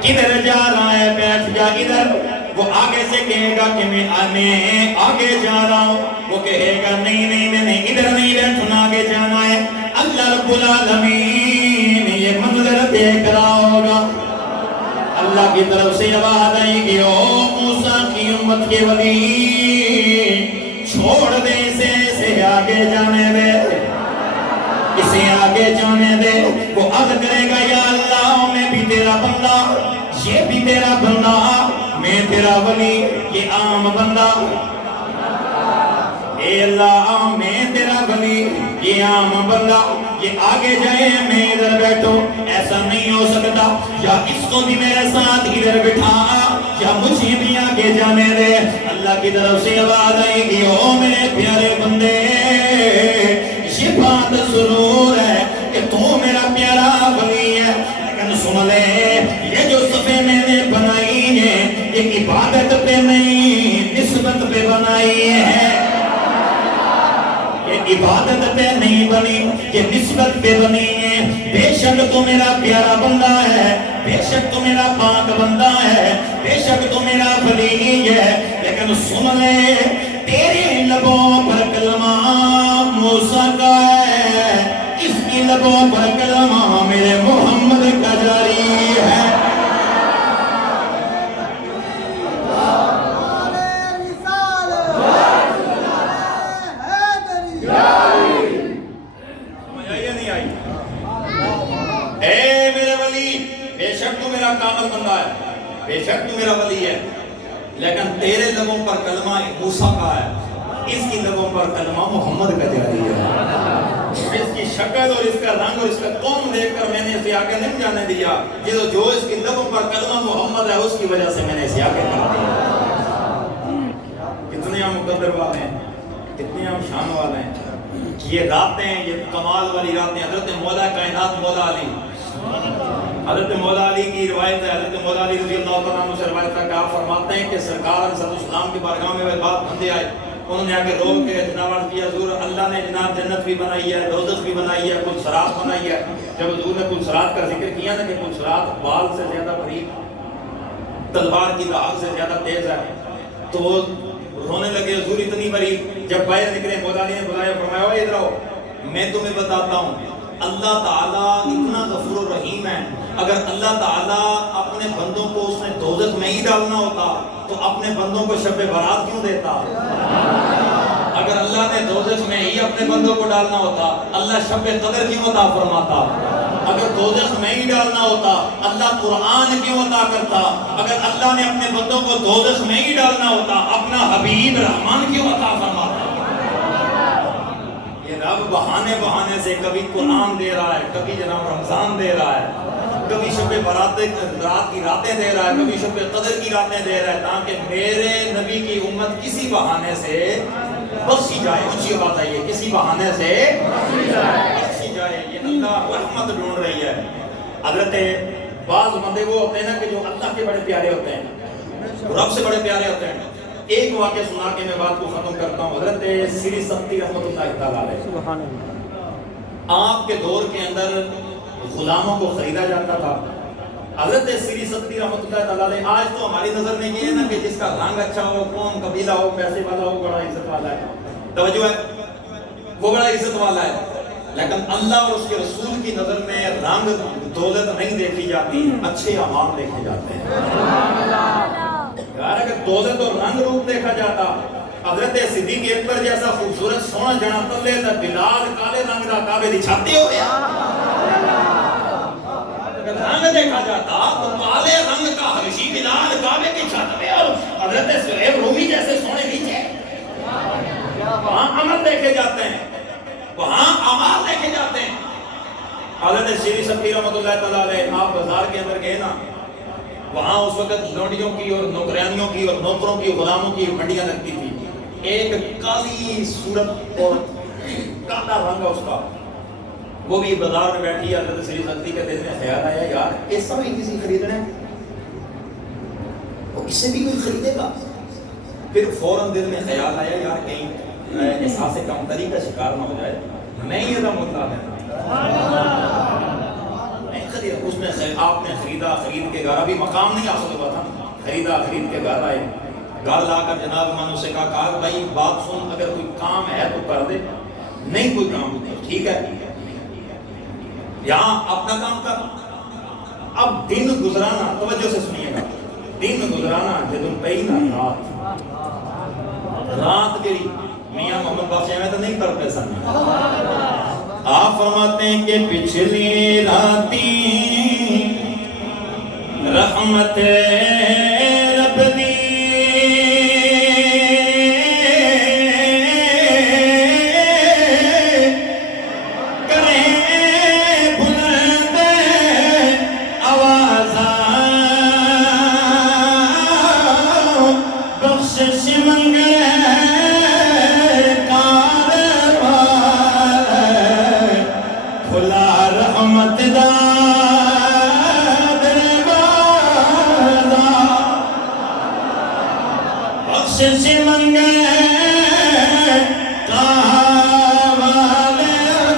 کدھر جا رہا ہے، بیٹھ جا ادھر۔ وہ آگے سے کہے گا کہ میں آگے جا رہا ہوں، وہ کہے گا نہیں میں نے ادھر نہیں بیٹھنا، آگے جانا ہے۔ اللہ رب العالمین یہ منظر دیکھ رہا ہوگا، اللہ کی طرف سے آواز آئے گی او موسیٰ کی امت کے ولی چھوڑ دے اسے آگے جانے دے، اسے آگے جانے دے۔ وہ عرض کرے گا یا اللہ میں بھی تیرا بندہ، یہ بھی تیرا بندہ، میں تیرا ولی، یہ عام بندہ، اے اللہ میں تیرا ولی، یہ عام بندہ، یہ آگے جائے میں ادھر بیٹھوں، ایسا نہیں ہو سکتا، یا اس کو بھی میرے ساتھ ادھر بٹھا، یا مجھے بھی آگے جانے دے۔ اللہ کی طرف سے آواز آئے گی او میرے پیارے بندے، یہ بات ضرور ہے کہ تو میرا پیارا ولی ہے، لیکن سن لے یہ جو صفیں میں نے بنائی ہیں یہ عبادت پہ نہیں نسبت پہ بنائی ہے، یہ عبادت پہ نہیں بنی، یہ نسبت پہ بنی ہے۔ بے شک تو میرا پیارا بندہ ہے، بے شک تو میرا پاک بندہ ہے، بے شک تو میرا ولی ہے، لیکن سن لے تیرے لبوں پر کلمہ موسیٰ کا ہے، اس کی لبوں پر کلمہ میرے محمد کا جاری ہے۔ کامل بندہ ہے، بے شک تو میرا ولی ہے، لیکن تیرے لبوں پر کلمہ موسیٰ کا ہے، اس کی لبوں پر کلمہ محمد کا جاری ہے۔ اس کی شکل اور اس کا رنگ اور اس کا قوم دیکھ کر میں نے اسے آگے نہیں جانے دیا، جو اس کی لبوں پر کلمہ محمد ہے اس کی وجہ سے میں نے اسے آگے کر دیا۔ کتنے ہم مقدر والے ہیں، کتنے ہم شان والے ہیں۔ یہ راتیں، یہ کمال والی راتیں، حضرت مولا کائنات مولا علی، حضرت مولا علی کی روایت ہے، حضرت مولا علی رضی اللہ تعالیٰ عنہ سے روایت ہے کہ آپ فرماتے ہیں کہ سرکار صلی اللہ علیہ وسلم کی بارگاہ میں وہ بات بندے آئے، انہوں نے آگے روک کے جناب عرض کیا حضور اللہ نے جناب جنت بھی بنائی ہے، دوزخ بھی بنائی ہے، کل صراط بنائی ہے۔ جب حضور نے کل صراط کا ذکر کیا نا کہ کل صراط بال سے زیادہ باریک، تلوار کی دھاگ سے زیادہ تیز ہے، تو رونے لگے حضور اتنی بڑی۔ جب باہر نکلے مولا علی نے بلایا، فرمایا اوے ادھر آؤ، میں تمہیں بتاتا ہوں اللہ تعالیٰ اتنا غفور و رحیم ہے، اگر اللہ تعالیٰ اپنے بندوں کو اس نے دوزخ میں ہی ڈالنا ہوتا تو اپنے بندوں کو شب برات کیوں دیتا؟ اگر اللہ نے دوزخ میں ہی اپنے بندوں کو ڈالنا ہوتا اللہ شب قدر کیوں عطا فرماتا؟ اگر دوزخ میں ہی ڈالنا ہوتا اللہ قرآن کیوں عطا کرتا؟ اگر اللہ نے اپنے بندوں کو دوزخ میں ہی ڈالنا ہوتا اپنا حبیب رحمان کیوں عطا فرماتا؟ یہ رب بہانے بہانے سے کبھی قرآن دے رہا ہے، کبھی جناب رمضان دے رہا ہے، کبھی شب برات کی راتیں دے رہا ہے، کبھی شب قدر کی راتیں دے رہا ہے، تاکہ میرے نبی کی امت کسی بہانے سے بخشی جائے۔ اونچی آواز آئیے، کسی بہانے سے بخشی جائے۔ یہ اللہ رحمت ڈھونڈ رہی ہے۔ حضرت بعض بندے وہ ہوتے ہیں نا کہ جو اللہ کے بڑے پیارے ہوتے ہیں، رب سے بڑے پیارے ہوتے ہیں۔ ایک واقعہ سنا کے میں بات کو ختم کرتا ہوں۔ حضرت سری سختی رحمت اللہ تعالیٰ علیہ، آپ کے دور کے اندر غلاموں کو خریدا جاتا تھا۔ حضرت سری سختی رحمت اللہ تعالیٰ علیہ، آج تو ہماری نظر میں یہ ہے نا کہ جس کا رنگ اچھا ہو، قوم قبیلہ ہو، پیسے والا ہو، بڑا عزت والا ہے، توجہ ہے، وہ بڑا عزت والا ہے۔ لیکن اللہ اور اس کے رسول کی نظر میں رنگ دولت نہیں دیکھی جاتی، اچھے اعمال دیکھے جاتے ہیں۔ یار اگر دولت اور رنگ روپ دیکھا جاتا، حضرت صدیق اکبر جیسا خوبصورت سونا جنا تلے تا بلال کالے رنگ دا کعبے دی چھاتی ہو گیا۔ اگر رنگ دیکھا جاتا تو کالے رنگ کا حبشی بلال کعبے کی چھت پہ اور حضرت سہیب رومی جیسے سونے نیچے۔ وہاں عمل دیکھے جاتے ہیں، وہاں اعمال دیکھے جاتے ہیں۔ حضرت سری سختی رحمت اللہ تعالیٰ علیہ، آپ بازار کے اندر گئے نا، وہاں اس وقت لونڈیوں کی اور نوکرانیوں کی اور نوکروں کی غلاموں کی منڈیاں لگتی تھی۔ ایک کالی صورت اور کالا رنگ اس کا، وہ بھی بازار میں بیٹھی ہے۔ حضرت سری سختی کے دل میں خیال آیا یار ایسا بھی کسی خریدنا ہے، وہ اسے بھی کوئی خریدے گا۔ پھر فوراً دل میں خیال آیا یار کہیں احساس کمتری کا شکار نہ ہو جائے، میں ہی ادھا مطلع ہے۔ اس نے آپ نے خریدا، خرید کے گھر، ابھی مقام نہیں حاصل ہوا تھا، خریدا، خرید کے گھر آئے، گھر لا کر جناب مانو سے کہا بھائی بات سن، اگر کوئی کام ہے تو کر دے، نہیں کوئی کام نہیں، ٹھیک ہے یہاں اپنا کام کر۔ اب دن گزرانا، توجہ سے سنیے گا، دن گزرانا جدن پئی نا رات گری، میاں محمد بادشاہ میں تو نہیں کر پہ سن۔ آپ فرماتے ہیں کہ پچھلی راتی رحمت رب دی کریں بلند آوازاں بخشش منگے رحمت دا دروازہ بخشش منگے کامل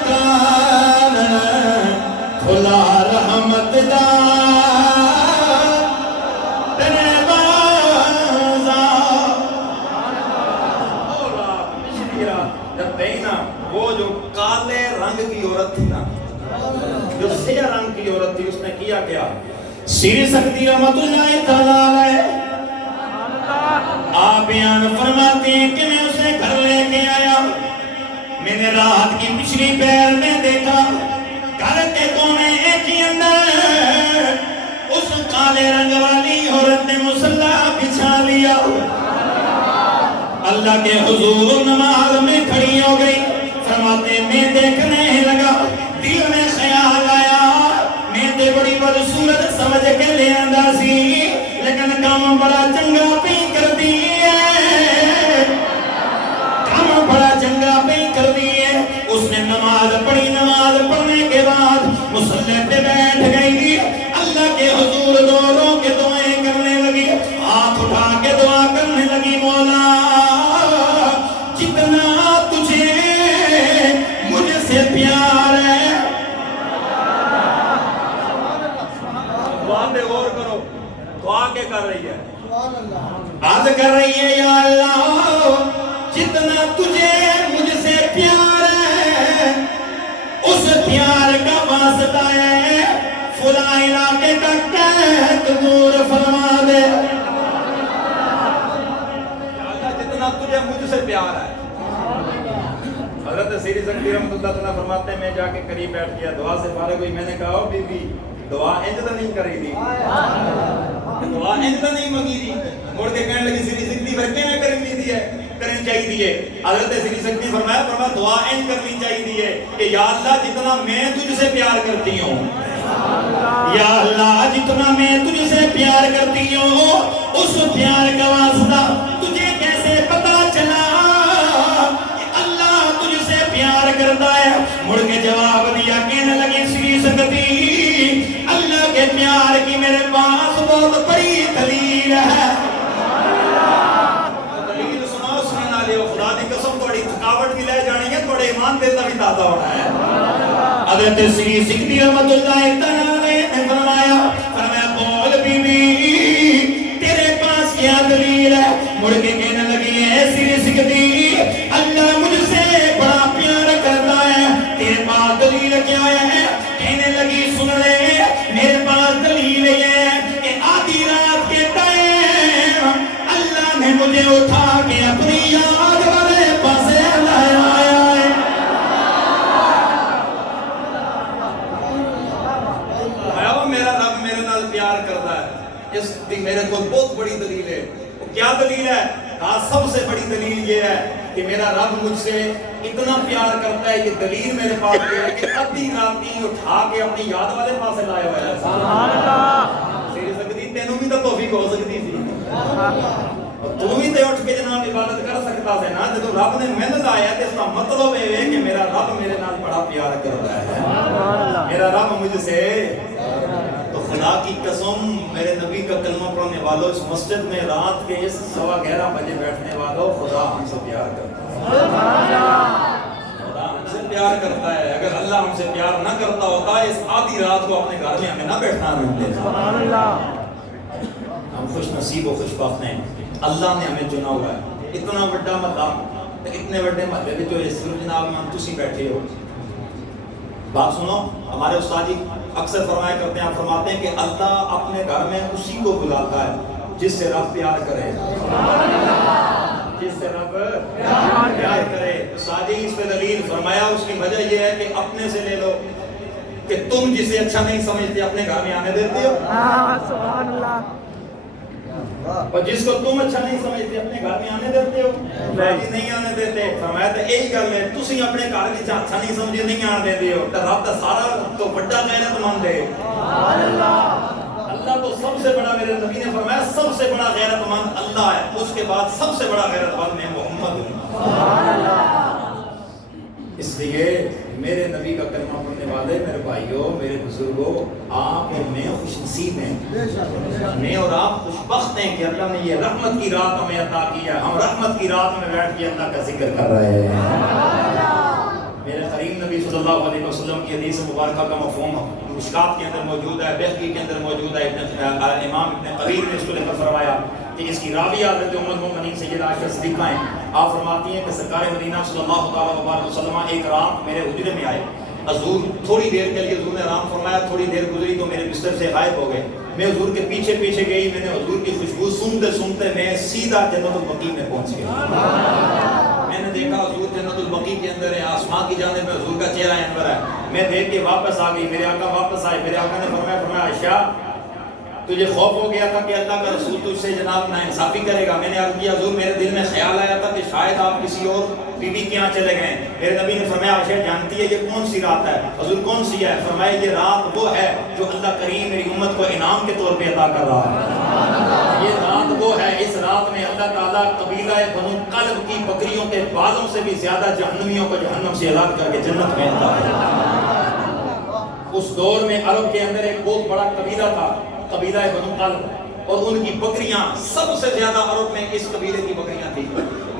کار کھلا رحمت دا دروازہ۔ جب دینا وہ جو کالے رنگ کی عورت تھی نا، جو سیاہ رنگ کی عورت تھی، اس نے کیا کیا؟ سری سختی رحمت اللہ تعالیٰ علیہ آپ بیان فرماتے ہیں کہ میں اسے گھر لے کے آیا، میں نے رات کی پچھلی پیر میں دیکھا گھر کے کونے کے اندر اس کالے رنگ والی عورت نے مصلی بچھا لیا، اللہ کے حضور نماز میں کھڑی ہو گئی۔ فرماتے میں دیکھنے لگا بدصورت سمجھ کے لے آندا سی لیکن کام بڑا چنگا پئی کردی ہے کام بڑا چنگا پئی کردی ہے اس نے نماز پڑھی نماز پڑھنے کے بعد مصلی پہ بیٹھ گئی اللہ کے حضور رو رو کے دعائیں کرنے لگی ہاتھ اٹھا کے دعا کرنے لگی مولا جتنا تجھے مجھ سے پیار ہے دعا پہ غور کرو دعا کے کر رہی ہے عرض کر رہی ہے یا اللہ جتنا تجھے مجھ سے پیار ہے اس پیار کا واسطہ ہے فلاں علاقے کا قحط دور فرما دے اللہ جتنا تجھے مجھ سے پیار ہے حضرت سیری زنگی رحمت اللہ تعالیٰ فرماتے ہیں میں جا کے قریب بیٹھ گیا دعا سے فارغ ہوئی میں نے کہا بی بی دعا انج تو نہیں کری دی دعا انج تو نہیں منگی دی مڑ کے کہنے لگی سیری زنگی پھر کیویں کرنی دی ہے کرنی چاہیے حضرت سیری زنگی فرمایا دعا انج کرنی چاہیے کہ یا اللہ جتنا میں تجھ سے پیار کرتی ہوں یا اللہ جتنا میں تجھ سے پیار کرتی ہوں اس پیار کا واسطہ تجھے کیسے پتا چلا کہ اللہ تجھ سے پیار کرتا ہے مڑ کے جواب دیا کہنے لگی سری سنگتی اللہ کے پیار کی میرے پاس بہت بڑی دلیل ہے دلیل سناؤ سننے والے خدا دی قسم تھوڑی تھکاوٹ بھی لے جانی ہے تھوڑے ایمان دل کا بھی تازہ ہونا ہے حضرت سری سنگتی رحمت اللہ تعالیٰ نے فرمایا بول بی بی تیرے پاس کیا دلیل ہے مڑ کے کہنے لگی ہے سری سنگتی اللہ مجھ سے بڑا پیار کرتا ہے تیرے پاس دلیل کیا ہے کہنے لگی سن لے میرے پاس دلیل یہ ہے کہ آدھی رات کے ٹائم اللہ نے مجھے اٹھا کے اپنی یاد والے پاسے لایا ہے میرا رب میرے نال پیار کرتا ہے اس دی میرے کو بہت بڑی دلیل ہے وہ کیا دلیل ہے کہا سب سے بڑی دلیل یہ ہے کہ میرا رب مجھ سے اتنا پیار کرتا ہے یہ دلیل میرے پاس یہ ہے کہ ادھی راتی اٹھا کے اپنی یاد والے پاسے لائے ہوئے ہیں سبحان اللہ سیری سکتی تینوں بھی تو توفیق ہو سکتی تھی تو بھی تے اٹھ کے جناب عبادت کر سکتا ہے نا جب رب نے محنت آیا تو اس کا مطلب ہے کہ میرا رب میرے نال بڑا پیار کرتا ہے میرا رب مجھ سے تو خدا کی قسم میرے نبی کا کلمہ پڑھنے والوں اس مسجد میں رات کے اس 11:15 بجے بیٹھنے والوں خدا ہم سے پیار کرتا ہے خدا ہم سے پیار کرتا ہے اگر اللہ ہم سے پیار نہ کرتا ہوتا اس آدھی رات کو اپنے گھر میں ہمیں نہ بیٹھنا ملتے ہم خوش نصیب و خوش بخت ہیں اللہ نے ہمیں چنا ہوا ہے اتنا بڑا محلہ اتنے بڑے محلے میں جو اس جناب میں ہم تسی بیٹھے ہو بات سنو ہمارے استاد جی اکثر فرمایا کرتے ہیں فرماتے ہیں کہ اللہ اپنے گھر میں اسی کو بلاتا ہے جس سے رب پیار کرے جس سے رب پیار کرے استاد جی اس پہ دلیل فرمایا اس کی وجہ یہ ہے کہ اپنے سے لے لو کہ تم جسے اچھا نہیں سمجھتے اپنے گھر میں آنے دیتے ہو سبحان اللہ اور جس کو تم اچھا نہیں سمجھتے اپنے گھر میں آنے دیتے ہو نہیں آنے دیتے فرمایا تو یہی گل ہے تسی اپنے گھر میں اچھا نہیں سمجھے نہیں آنے دیتے ہو تو رب کا سارا تو بڑا غیرت مند ہے اللہ تو سب سے بڑا میرے نبی نے فرمایا سب سے بڑا غیرت مند اللہ ہے اس کے بعد سب سے بڑا غیرت مند میں محمد ہوں اس لیے میرے نبی کا کلمہ پڑھنے والے میرے بھائیوں میرے بزرگوں آپ اور میں خوش نصیب ہیں میں اور آپ خوش بخت ہیں کہ اللہ نے یہ رحمت کی رات ہمیں عطا کیا ہم رحمت کی رات میں بیٹھ کے اللہ کا ذکر کر رہے ہیں میرے قریب نبی صلی اللہ علیہ وسلم کی حدیث مبارکہ کا مفہوم مشکات کے اندر موجود ہے بہقی کے اندر موجود ہے امام ابن قبیر نے اس کو لے کر فرمایا کہ اس کی راوی حضرت ام المؤمنین سیدہ عائشہ صدیقہ ہیں آپ فرماتی ہیں کہ سرکار مدینہ صلی اللہ علیہ وسلم ایک رات میرے حجرے میں آئے حضور تھوڑی دیر کے لیے حضور نے آرام فرمایا تھوڑی دیر گزری تو میرے بستر سے غائب ہو گئے میں حضور کے پیچھے پیچھے گئی میں نے حضور کی خوشبو سنتے سنتے میں سیدھا جنت البقیع میں پہنچ گیا میں نے دیکھا حضور جنت البقیع کے اندر ہے آسمان کی جانب میں حضور کا چہرہ انور ہے میں دیکھ کے واپس آ گئی میرے آقا واپس آئے میرے آقا نے فرمایا عائشہ تجھے خوف ہو گیا تھا کہ اللہ کا رسول تجھ سے جناب ناانصافی کرے گا. میں نے عرض کیا حضور میرے دل میں خیال آیا تھا کہ شاید آپ کسی اور بی بی کے یہاں چلے گئے. میرے نبی نے فرمایا عائشہ جانتی ہے یہ کون سی رات ہے؟ حضور کون سی ہے؟ فرمایا یہ رات وہ ہے جو اللہ کریم میری امت کو انعام کے طور پہ عطا کر رہا ہے. یہ رات وہ ہے، اس رات میں اللہ تعالیٰ قبیلہ بنو قلب کی بکریوں کے بالوں سے بھی زیادہ جہنمیوں کو جہنم سے آزاد کر کے جنت میں عطا ہے. اس دور میں عرب کے اندر ایک بہت بڑا قبیلہ تھا، قبیلہ بنو قلب، اور ان کی بکریاں سب سے زیادہ عرب میں اس قبیلے کی بکریاں تھیں.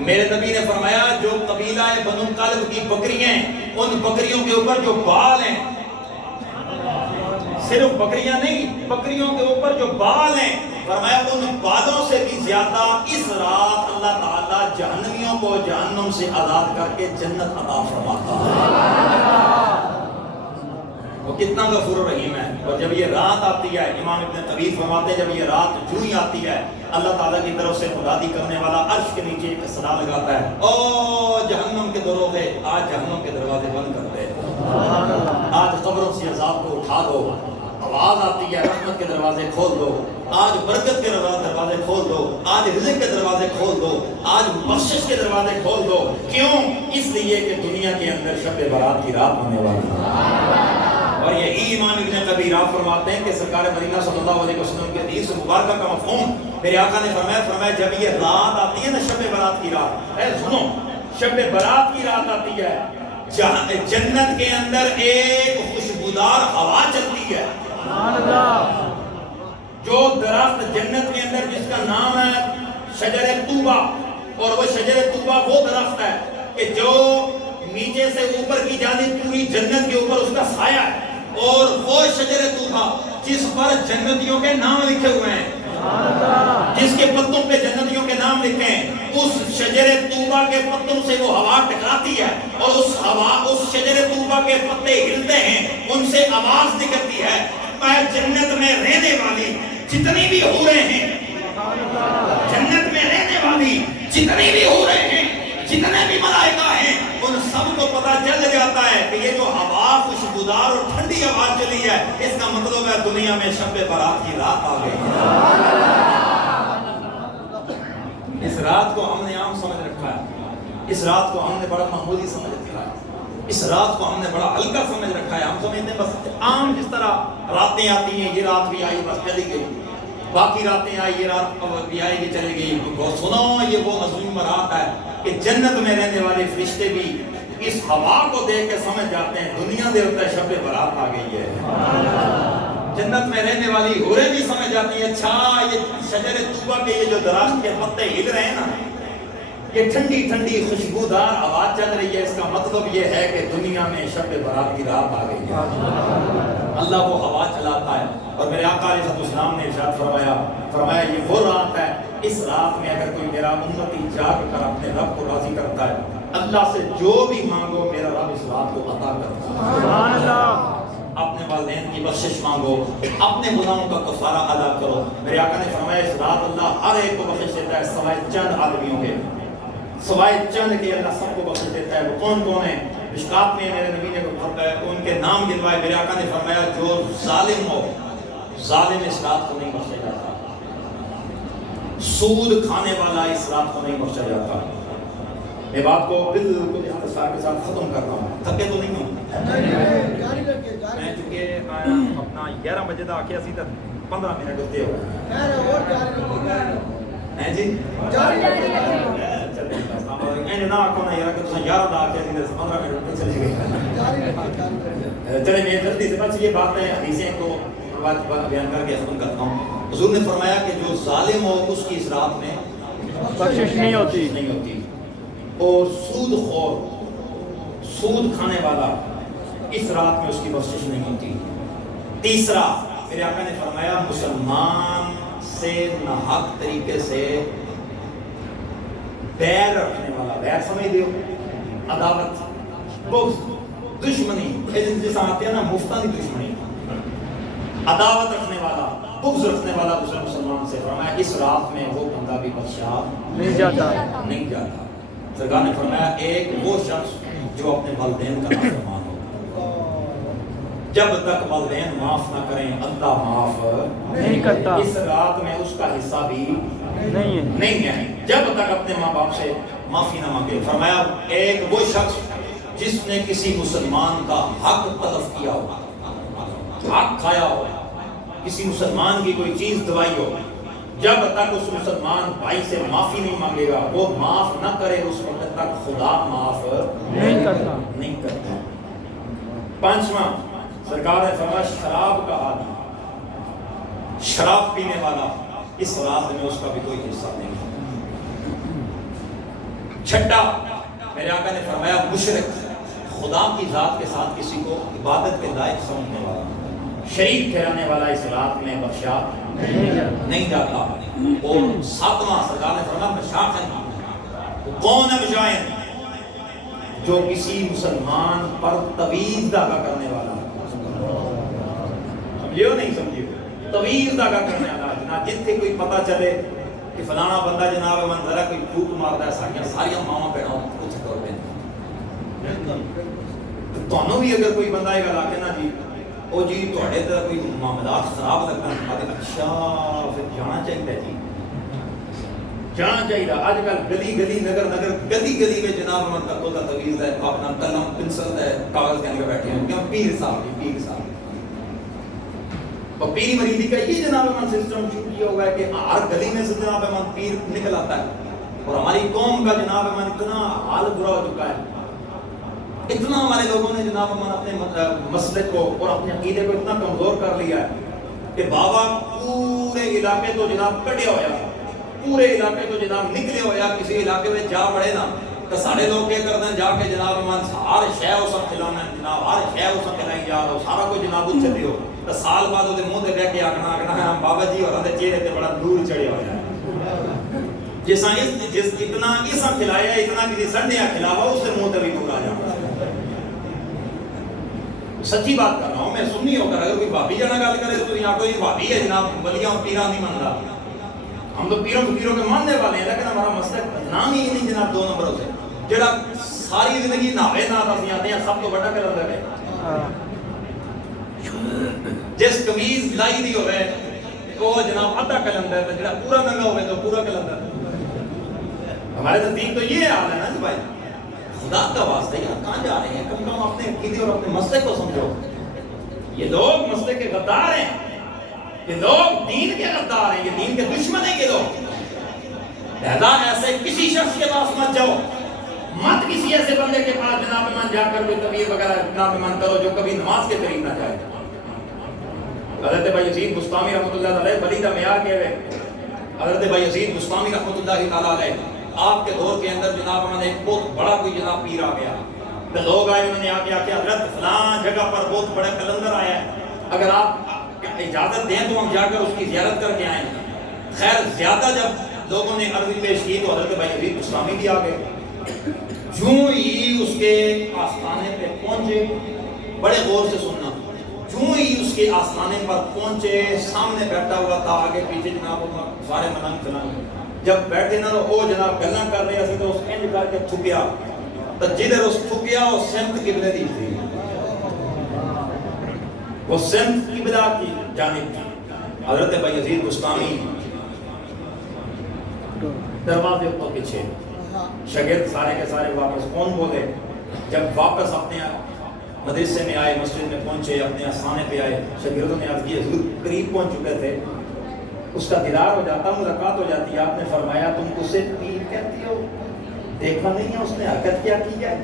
میرے نبی نے فرمایا جو قبیلہ بنو قلب کی بکریاں ہیں، ان بکریوں کے اوپر جو بال ہیں، صرف بکریاں نہیں، بکریوں کے اوپر جو بال ہیں، فرمایا ان بالوں سے بھی زیادہ اس رات اللہ تعالیٰ جہنمیوں کو جہنم سے آزاد کر کے جنت عطا فرماتا ہے. وہ کتنا غفور الرحیم ہے. اور جب یہ رات آتی ہے، امام ابن طویل فرماتے ہیں جب یہ رات جو ہی آتی ہے، اللہ تعالیٰ کی طرف سے منادی کرنے والا عرش کے نیچے ایک صدا لگاتا ہے، او جہنم کے دروازے، آج جہنم کے دروازے بند کر دے، آج قبروں سے عذاب کو اٹھا دو. آواز آتی ہے رحمت کے دروازے کھول دو، آج برکت کے دروازے کھول دو، آج رزق کے دروازے کھول دو، آج بخشش کے دروازے کھول دو. کیوں؟ اس لیے کہ دنیا کے اندر شب برات کی رات ہونے والی ہے. اور یہی امام ابن کبیر آپ فرماتے ہیں کہ سرکار مدینہ صلی اللہ علیہ وسلم کی حدیث مبارکہ کا مفہوم میرے آقا نے فرمایا جب یہ رات آتی ہے نا شب برات کی رات، اے سنو، شب برات کی رات آتی ہے، جنت کے اندر ایک خوشبودار ہوا چلتی ہے. جو درخت جنت کے اندر جس کا نام ہے شجر طوبہ، اور وہ شجر طوبہ وہ درخت ہے کہ جو نیچے سے اوپر کی جانب پوری جنت کے اوپر اس کا سایہ ہے، اور وہ شجر طوبہ جس پر جنتیوں کے نام لکھے ہوئے ہیں، جس کے پتوں پہ جنتیوں کے نام لکھے ہیں، اس شجر طوبہ کے پتوں سے وہ ہوا ٹکراتی ہے، اور اس شجر طوبہ کے پتے ہلتے ہیں، ان سے آواز نکلتی ہے، میں جنت میں رہنے والی جتنی بھی حوریں ہیں، جنت میں رہنے والی جتنی بھی حوریں ہیں، جتنے بھی ملائکہ ہیں، ان سب کو پتہ چل جاتا ہے کہ یہ جو ہوا خوشبودار اور ٹھنڈی آواز چلی ہے، اس کا مطلب ہے دنیا میں شب برات کی رات آ گئی. اس رات کو ہم نے عام سمجھ رکھا ہے، اس رات کو ہم نے بڑا معمولی سمجھ رکھا ہے، اس رات کو ہم نے بڑا ہلکا سمجھ رکھا ہے. ہم سمجھتے ہیں بس عام جس طرح راتیں آتی ہیں، یہ رات بھی آئی بس چلی گئی، باقی راتیں آئی، یہ رات بھی آئی گی چلی گئی. سنو، یہ وہ عظیم رات ہے کہ جنت میں رہنے والے فرشتے بھی اس ہوا کو دیکھ کے سمجھ جاتے ہیں دنیا دے ہوتا ہے شب برات آ گئی ہے. جنت میں رہنے والی حوریں بھی سمجھ جاتی ہیں اچھا یہ شجر طوبہ کے یہ جو درخت کے پتے ہل رہے ہیں نا، یہ ٹھنڈی ٹھنڈی خوشبودار آواز چل رہی ہے، اس کا مطلب یہ ہے کہ دنیا میں شب برات کی رات آ گئی ہے. اللہ وہ ہوا چلاتا ہے. اور میرے آقا علیہ السلام نے ارشاد فرمایا یہ وہ رات ہے، اس رات میں اگر کوئی میرا امتی جاگ کر اپنے رب کو راضی کرتا ہے، اللہ سے جو بھی مانگو میرا رب اس رات کو عطا کرتا ہے. سبحان اللہ. اپنے والدین کی بخشش مانگو، اپنے گناہوں کا کفارہ ادا کرو. میرے آقا نے فرمایا اس رات اللہ ہر ایک کو بخشش دیتا ہے سوائے چند آدمیوں کے، سوائے چند کے اللہ سب کو بخشش دیتا ہے. وہ کون کون ہیں؟ مشکات میں میرے نبی نے ان کے نام گنوائے. میرے آقا نے فرمایا جو ظالم ہو، ظالم اس رات کو نہیں بخشا جاتا، سود کھانے والا اس رات کو نہیں بخشا جاتا. میں بات کو بالکل اختصار کے ساتھ ختم کر رہا ہوں، تھکے تو نہیں ہوں میں، چونکہ اپنا 11 بجے دا آکے اسی تک 15 منٹ ہوتے ہو ہیں جی نہ آکو نا یار کہ تسا 11 دا آکے 15 منٹ چلے گئے. چلے میں جلدی سے بس یہ باتیں حدیثیں کو بیان کر کے ختم کرتا ہوں. حضور نے فرمایا کہ جو ظالم ہو اس کی اس رات میں بخشش نہیں ہوتی، اور سود خور، سود کھانے والا اس رات میں اس کی بخشش نہیں ہوتی. تیسرا میرے آقا نے فرمایا مسلمان سے ناحق طریقے سے بیر رکھنے والا، بیر سمجھ دیو عداوت، بغض، دشمنی، جیسا آتے ہیں نا مفتہ دی دشمنی، عداوت رکھنے والا، بغض رکھنے والا دوسرے مسلمان سے، فرمایا اس رات میں وہ بندہ بھی بخشا نہیں جاتا. سرکار نے فرمایا ایک وہ شخص جو اپنے والدین کا نافرمان ہو. جب تک والدین معاف نہ کریں اللہ معاف نہیں کرتا، اس رات میں اس کا حصہ بھی نہیں ہے۔ نہیں ہے جب تک اپنے ماں باپ سے معافی نہ مانگے۔ فرمایا ایک وہ شخص جس نے کسی مسلمان کا حق تلف کیا ہو، حق کھایا ہو، کسی مسلمان کی کوئی چیز دوائی ہو، جب تک اس مسلمان بھائی سے معافی نہیں مانگے گا، وہ معاف نہ کرے اس وقت تک خدا معاف نہیں کرتا۔ نہیں کرتا۔ پانچواں، سرکار نے فرمایا شراب کا عادی، شراب پینے والا، اس رات میں اس کا بھی کوئی حصہ نہیں ہے۔ چھٹا، میرے آقا نے فرمایا مشرک، خدا کی ذات کے ساتھ کسی کو عبادت کے لائق سمجھنے والا، شریک ٹھہرانے والا اس رات میں بخشا نہیں جاتا۔ اور ساتواں، سرکار نے فرمایا مشاقن، کون ہے مشائن؟ جو کسی مسلمان پر تویز داغا کرنے والا، سمجھیو نہیں سمجھیو، تویز داغا کرنے والا، جناب جتنے کوئی پتہ چلے کہ فلانا بندہ جناب منظر ہے کوئی پھوک مارتا ہے، ساریاں ماما پیڑاں کچھ کر دیں۔ تانوں بھی اگر کوئی بندہ ایک علاقے نا جی او جی تواڈے تے کوئی معاملات خراب لگن، اچھا پھر جانا چاہیے جی، جانا چاہیے۔ آج کل گلی گلی نگر نگر گلی گلی میں جناب من تک ہوتا تویز ہے، اپنا قلم پنسل ہے، کاغذ کے اندر بیٹھے ہیں، کیوں پیر صاحب جی، پیر صاحب۔ اور پیری مریدی کا یہ جناب من سسٹم شروع کیا ہوا ہے کہ ہر گلی میں سے جناب من پیر نکل آتا ہے، اور ہماری قوم کا جناب من اتنا حال برا ہو چکا ہے، اتنا ہمارے لوگوں نے جناب من اپنے مسلک کو اور اپنے عقیدے کو اتنا کمزور کر لیا ہے کہ بابا پورے علاقے تو جناب کٹیا ہوا، پورے علاقے تو جناب نکلے ہوا، کسی علاقے میں جا پڑے نا تو سارے لوگ کیا کرتے ہیں، جا کے جناب من ہر شے اس کو کھلانا ہے، جناب ہر شے اس کو کھلائی جا رہا ہو، سارا کوئی جناب اس سے دیو تو سال بعد وہ منہ تے بیٹھ کے آکھنا ہے بابا جی اور دے چہرے تے بڑا نور چڑھیا ہوا ہے، جس اتنا اسا کھلایا اتنا کسی سنڈیا کھلاوا اس سے منہ تے بھی نور آ جاتا ہے۔ سچی بات کر رہا ہوں میں، سنی ہو کر اگر کوئی بھابی جانا گل کرے تو یہاں کوئی بھابی ہے جناب ولیاں پیران نہیں مانتا، ہم تو پیروں کے ماننے والے ہیں، لیکن ہمارا مسلک نام ہی نہیں جناب دو نمبروں سے، جڑا ساری زندگی ناوے نہ دسی آتے ہیں سب تو بڑا کلندر ہے، جس قمیض لائی دی ہوئے وہ جناب آدھا کلندر ہے، جڑا پورا ننگا ہوئے تو پورا کلندر ہے۔ ہمارے نزدیک تو یہ حال ہے نا جی بھائی، خدا کا واسطہ یہاں کہاں جا رہے ہیں؟ کم کم اپنے عقیدے اور اپنے مسئلے کو سمجھو۔ یہ لوگ مسئلے کے غدار ہیں، یہ لوگ دین کے غدار ہیں، یہ دین کے دشمن ہیں یہ لوگ۔ لہذا ایسے کسی شخص کے پاس مت جاؤ، مت کسی ایسے بندے کے پاس جناب من جا کر کوئی تبیر وغیرہ جناب من کرو جو کبھی نماز کے قریب نہ جائے۔ حضرت بھائی یزید بستامی رحمۃ اللہ علیہ ولی کا معیار کیا ہے؟ حضرت بھائی یزید بستامی رحمۃ اللہ تعالیٰ علیہ آپ کے دور کے اندر جناب من ایک بہت بڑا کوئی جناب پیر آ گیا، تو لوگ آئے انہوں نے آ کے حضرت فلاں جگہ پر بہت بڑا کلندر آیا ہے، اگر آپ اجازت دیں تو ہم جا کر اس کی زیارت کر کے آئیں۔ خیر زیادہ جب لوگوں نے عرضی پیش کی تو حضرت بھائی یزید بستامی بھی آ گئے، جوں ہی اس کے آستانے پہ پہنچے، بڑے غور سے سننا، جوں ہی اس کے آستانے پر پہنچے سامنے بیٹھا ہوا تھا، آگے پیچھے جناب سارے ملنگ چلنگ، جب بیٹھے نا وہ جناب گلاں کر رہے سی تو اس انج کر کے تھکیا، تو جدھر اس تھکیا وہ سمت قبلے دی تھی، وہ سمت قبلہ کی جانب تھی۔ حضرت بھائی یزید بستامی دروازے پر پیچھے، شاگرد سارے کے سارے واپس کون بولے، جب واپس اپنے مدرسے میں آئے، مسجد میں پہنچے، اپنے آستانے پہ آئے، شاگردوں نے عرض کی حضور قریب پہنچ چکے تھے، اس کا دیدار ہو جاتا، ملاقات ہو جاتی، آپ نے فرمایا تم اسے پیر کہتی ہو، دیکھا نہیں ہے اس نے حرکت کیا کی ہے؟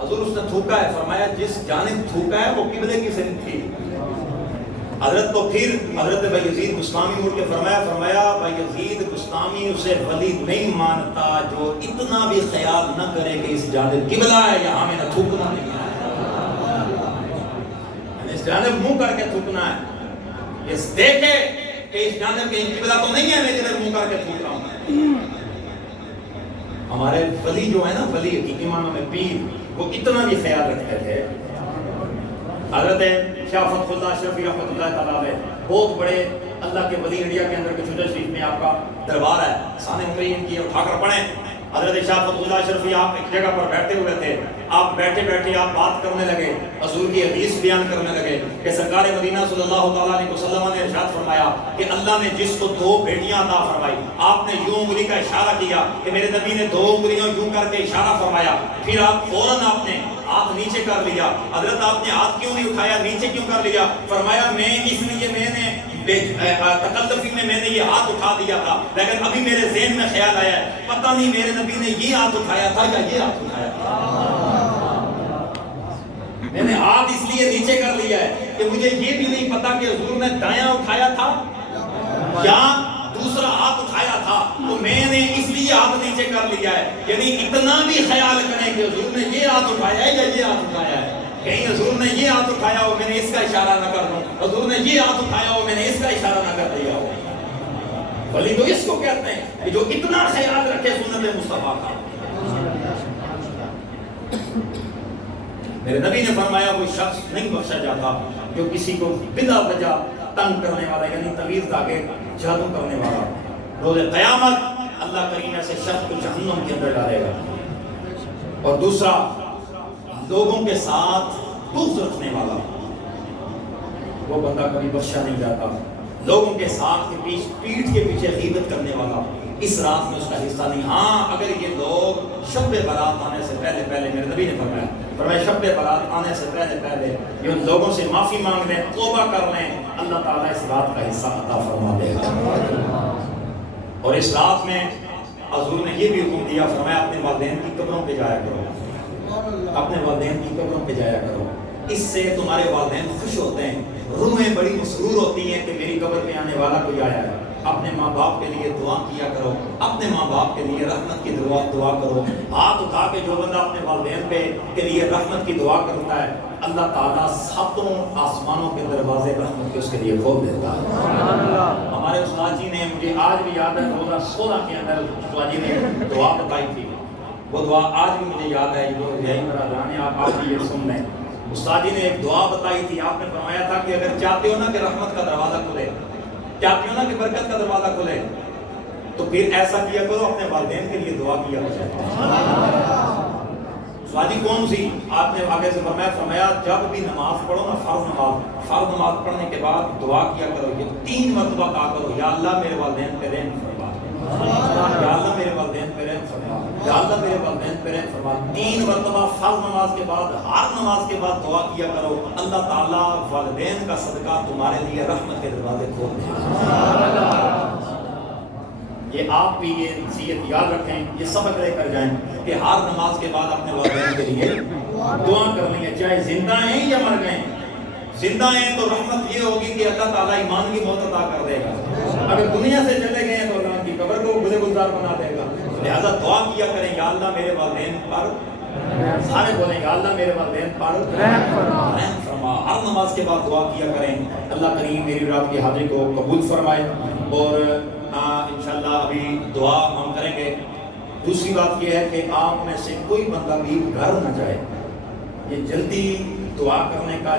حضور اس نے تھوکا ہے، فرمایا جس جانب تھوکا ہے وہ قبلے کی سمت تھی۔ حضرت تو پھر حضرت بھائی یزید بستامی مڑ کے فرمایا بھائی یزید بستامی اسے ولی نہیں مانتا جو اتنا بھی خیال نہ کرے کہ اس جانب قبلہ ہے یا ہمیں نہ تھوکنا نہیں ہے، اس جانب منہ کر کے تھوکنا ہے، اس دیکھے کہ اس جانب کے قبلہ تو نہیں ہے، میں جنہیں منہ کر کے تھوک رہا ہوں۔ ہمارے ولی جو ہے نا، ولی حقیقی معنوں میں پیر، وہ اتنا بھی خیال رکھتے تھے۔ حضرت شاہ فتح اللہ اشرفی رحمۃ اللہ تعالیٰ علیہ بہت بڑے اللہ کے ولی انڈیا کے اندر کے چھوٹے شریف میں آپ کا دربار ہے، سانے عمری ان کی اٹھا کر پڑھیں، حضرت شاہ فتح اللہ اشرفی آپ ایک جگہ پر بیٹھے ہوئے تھے، آپ بیٹھے بیٹھے آپ بات کرنے لگے، حضور کی حدیث بیان کرنے لگے کہ سرکار مدینہ صلی اللہ تعالیٰ علیہ وسلم نے ارشاد فرمایا کہ اللہ نے جس کو 2 بیٹیاں عطا فرمائی، آپ نے یوں انگلی کا اشارہ کیا کہ میرے نبی نے 2 انگلیاں یوں کر کے اشارہ فرمایا، پھر آپ فوراً آپ نے ہاتھ نیچے کر لیا۔ حضرت آپ نے ہاتھ کیوں نہیں اٹھایا، نیچے کیوں کر لیا؟ فرمایا میں اس لیے میں نے تکلفی میں نے یہ ہاتھ اٹھا دیا تھا، لیکن ابھی میرے ذہن میں خیال آیا ہے پتہ نہیں میرے نبی نے یہ ہاتھ اٹھایا تھا یا یہ ہاتھ اٹھایا تھا۔ میں نے ہاتھ اس لیے نیچے کر لیا ہے کہ مجھے یہ بھی نہیں پتا کہ حضور نے دایاں اٹھایا تھا یا دوسرا ہاتھ اٹھایا تھا، تو میں نے اس لیے ہاتھ نیچے کر لیا ہے۔ یعنی اتنا بھی خیال کریں کہ حضور نے یہ ہاتھ اٹھایا ہے یا یہ ہاتھ اٹھایا ہے، کہیں حضور نے یہ ہاتھ اٹھایا ہو میں نے اس کا اشارہ نہ کر دوں، حضور نے یہ ہاتھ اٹھایا ہو میں نے اس کا اشارہ نہ کر دیا ہو۔ ولی تو اس کو کہتے ہیں کہ جو اتنا خیال رکھے سنت مصطفیٰ کا۔ میرے نبی نے فرمایا وہ شخص نہیں بخشا جاتا جو کسی کو بلا وجہ تنگ کرنے والا، یعنی طویل دھاگے جادو کرنے والا، روز قیامت اللہ کریم ایسے شخص کو جہنم کے اندر ڈالے گا۔ اور دوسرا، لوگوں کے ساتھ بغض رکھنے والا، وہ بندہ کبھی بخشا نہیں جاتا۔ لوگوں کے ساتھ پیٹھ کے پیچھے غیبت کرنے والا، اس رات میں اس کا حصہ نہیں۔ ہاں اگر یہ لوگ شب برات آنے سے پہلے میرے نبی نے فرمایا شب برات آنے سے پہلے یہ ان لوگوں سے معافی مانگ لیں، توبہ کر لیں، اللہ تعالیٰ اس رات کا حصہ عطا فرما دے گا۔ اور اس رات میں حضور نے یہ بھی حکم دیا، فرمایا اپنے والدین کی قبروں پہ جایا کرو، اپنے والدین کی قبروں پہ جایا کرو، اس سے تمہارے والدین خوش ہوتے ہیں، روحیں بڑی مسرور ہوتی ہیں کہ میری قبر پہ آنے والا کوئی آیا ہے۔ اپنے ماں باپ کے لیے دعا کیا کرو، اپنے ماں باپ کے لیے رحمت کی دعا کرو۔ ہاتھ اٹھا کے جو بندہ اپنے والدین کے لیے رحمت کی دعا کرتا ہے، اللہ تعالیٰ 7 آسمانوں کے دروازے رحمت کے اس کے لیے کھول دیتا ہے۔ ہمارے استاد جی نے، مجھے آج بھی یاد ہے 2016 کے اندر استاد جی نے دعا بتائی تھی، وہ دعا آج بھی مجھے یاد ہے، جو یہی میرا جانے آپ بھی یہ سن لیں۔ استاد جی نے ایک دعا بتائی تھی، آپ نے فرمایا تھا کہ اگر چاہتے ہو نا کہ رحمت کا دروازہ کھلے، چاہتے ہو نا کہ برکت کا دروازہ کھلے، تو پھر ایسا کیا کرو اپنے والدین کے لیے دعا کیا کرو۔ استاد جی کون سی؟ آپ نے آگے سے فرمایا جب بھی نماز پڑھو نا، فرض نماز پڑھنے کے بعد دعا کیا کرو، یہ 3 مرتبہ کہا کرو، یا اللہ میرے والدین پہ رحم فرما، یا اللہ میرے والدین پہ رحم فرما، یا اللہ میرے والدین پہ رحم فرما۔ 3 مرتبہ فرض نماز کے بعد، ہر نماز کے بعد دعا کیا کرو، اللہ تعالیٰ والدین کا صدقہ تمہارے لیے رحمت کے دروازے کھول دے گا۔ یہ آپ بھی یہ نصیحت یاد رکھیں، یہ سبق لے کر جائیں کہ ہر نماز کے بعد اپنے والدین کے لیے دعا کرنی ہے، چاہے زندہ ہیں یا مر گئے۔ زندہ ہیں تو رحمت یہ ہوگی کہ اللہ تعالیٰ ایمان کی موت عطا کر دے گا، اگر دنیا سے چلے گئے ہیں تو اللہ کی قبر کو گلے گلزار بنا دے گا۔ لہذا دعا کیا کریں، یا اللہ میرے والدین پر، سارے بولیں یا اللہ میرے والدین پر رحم فرما۔ ہر نماز کے بعد دعا کیا کریں، اللہ کریم میری رات کی حاضری کو قبول فرمائے۔ اور انشاءاللہ ابھی دعا ہم کریں گے۔ دوسری بات یہ ہے کہ آپ میں سے کوئی بندہ بھی گھر نہ جائے، یہ جلدی دعا کرنے کا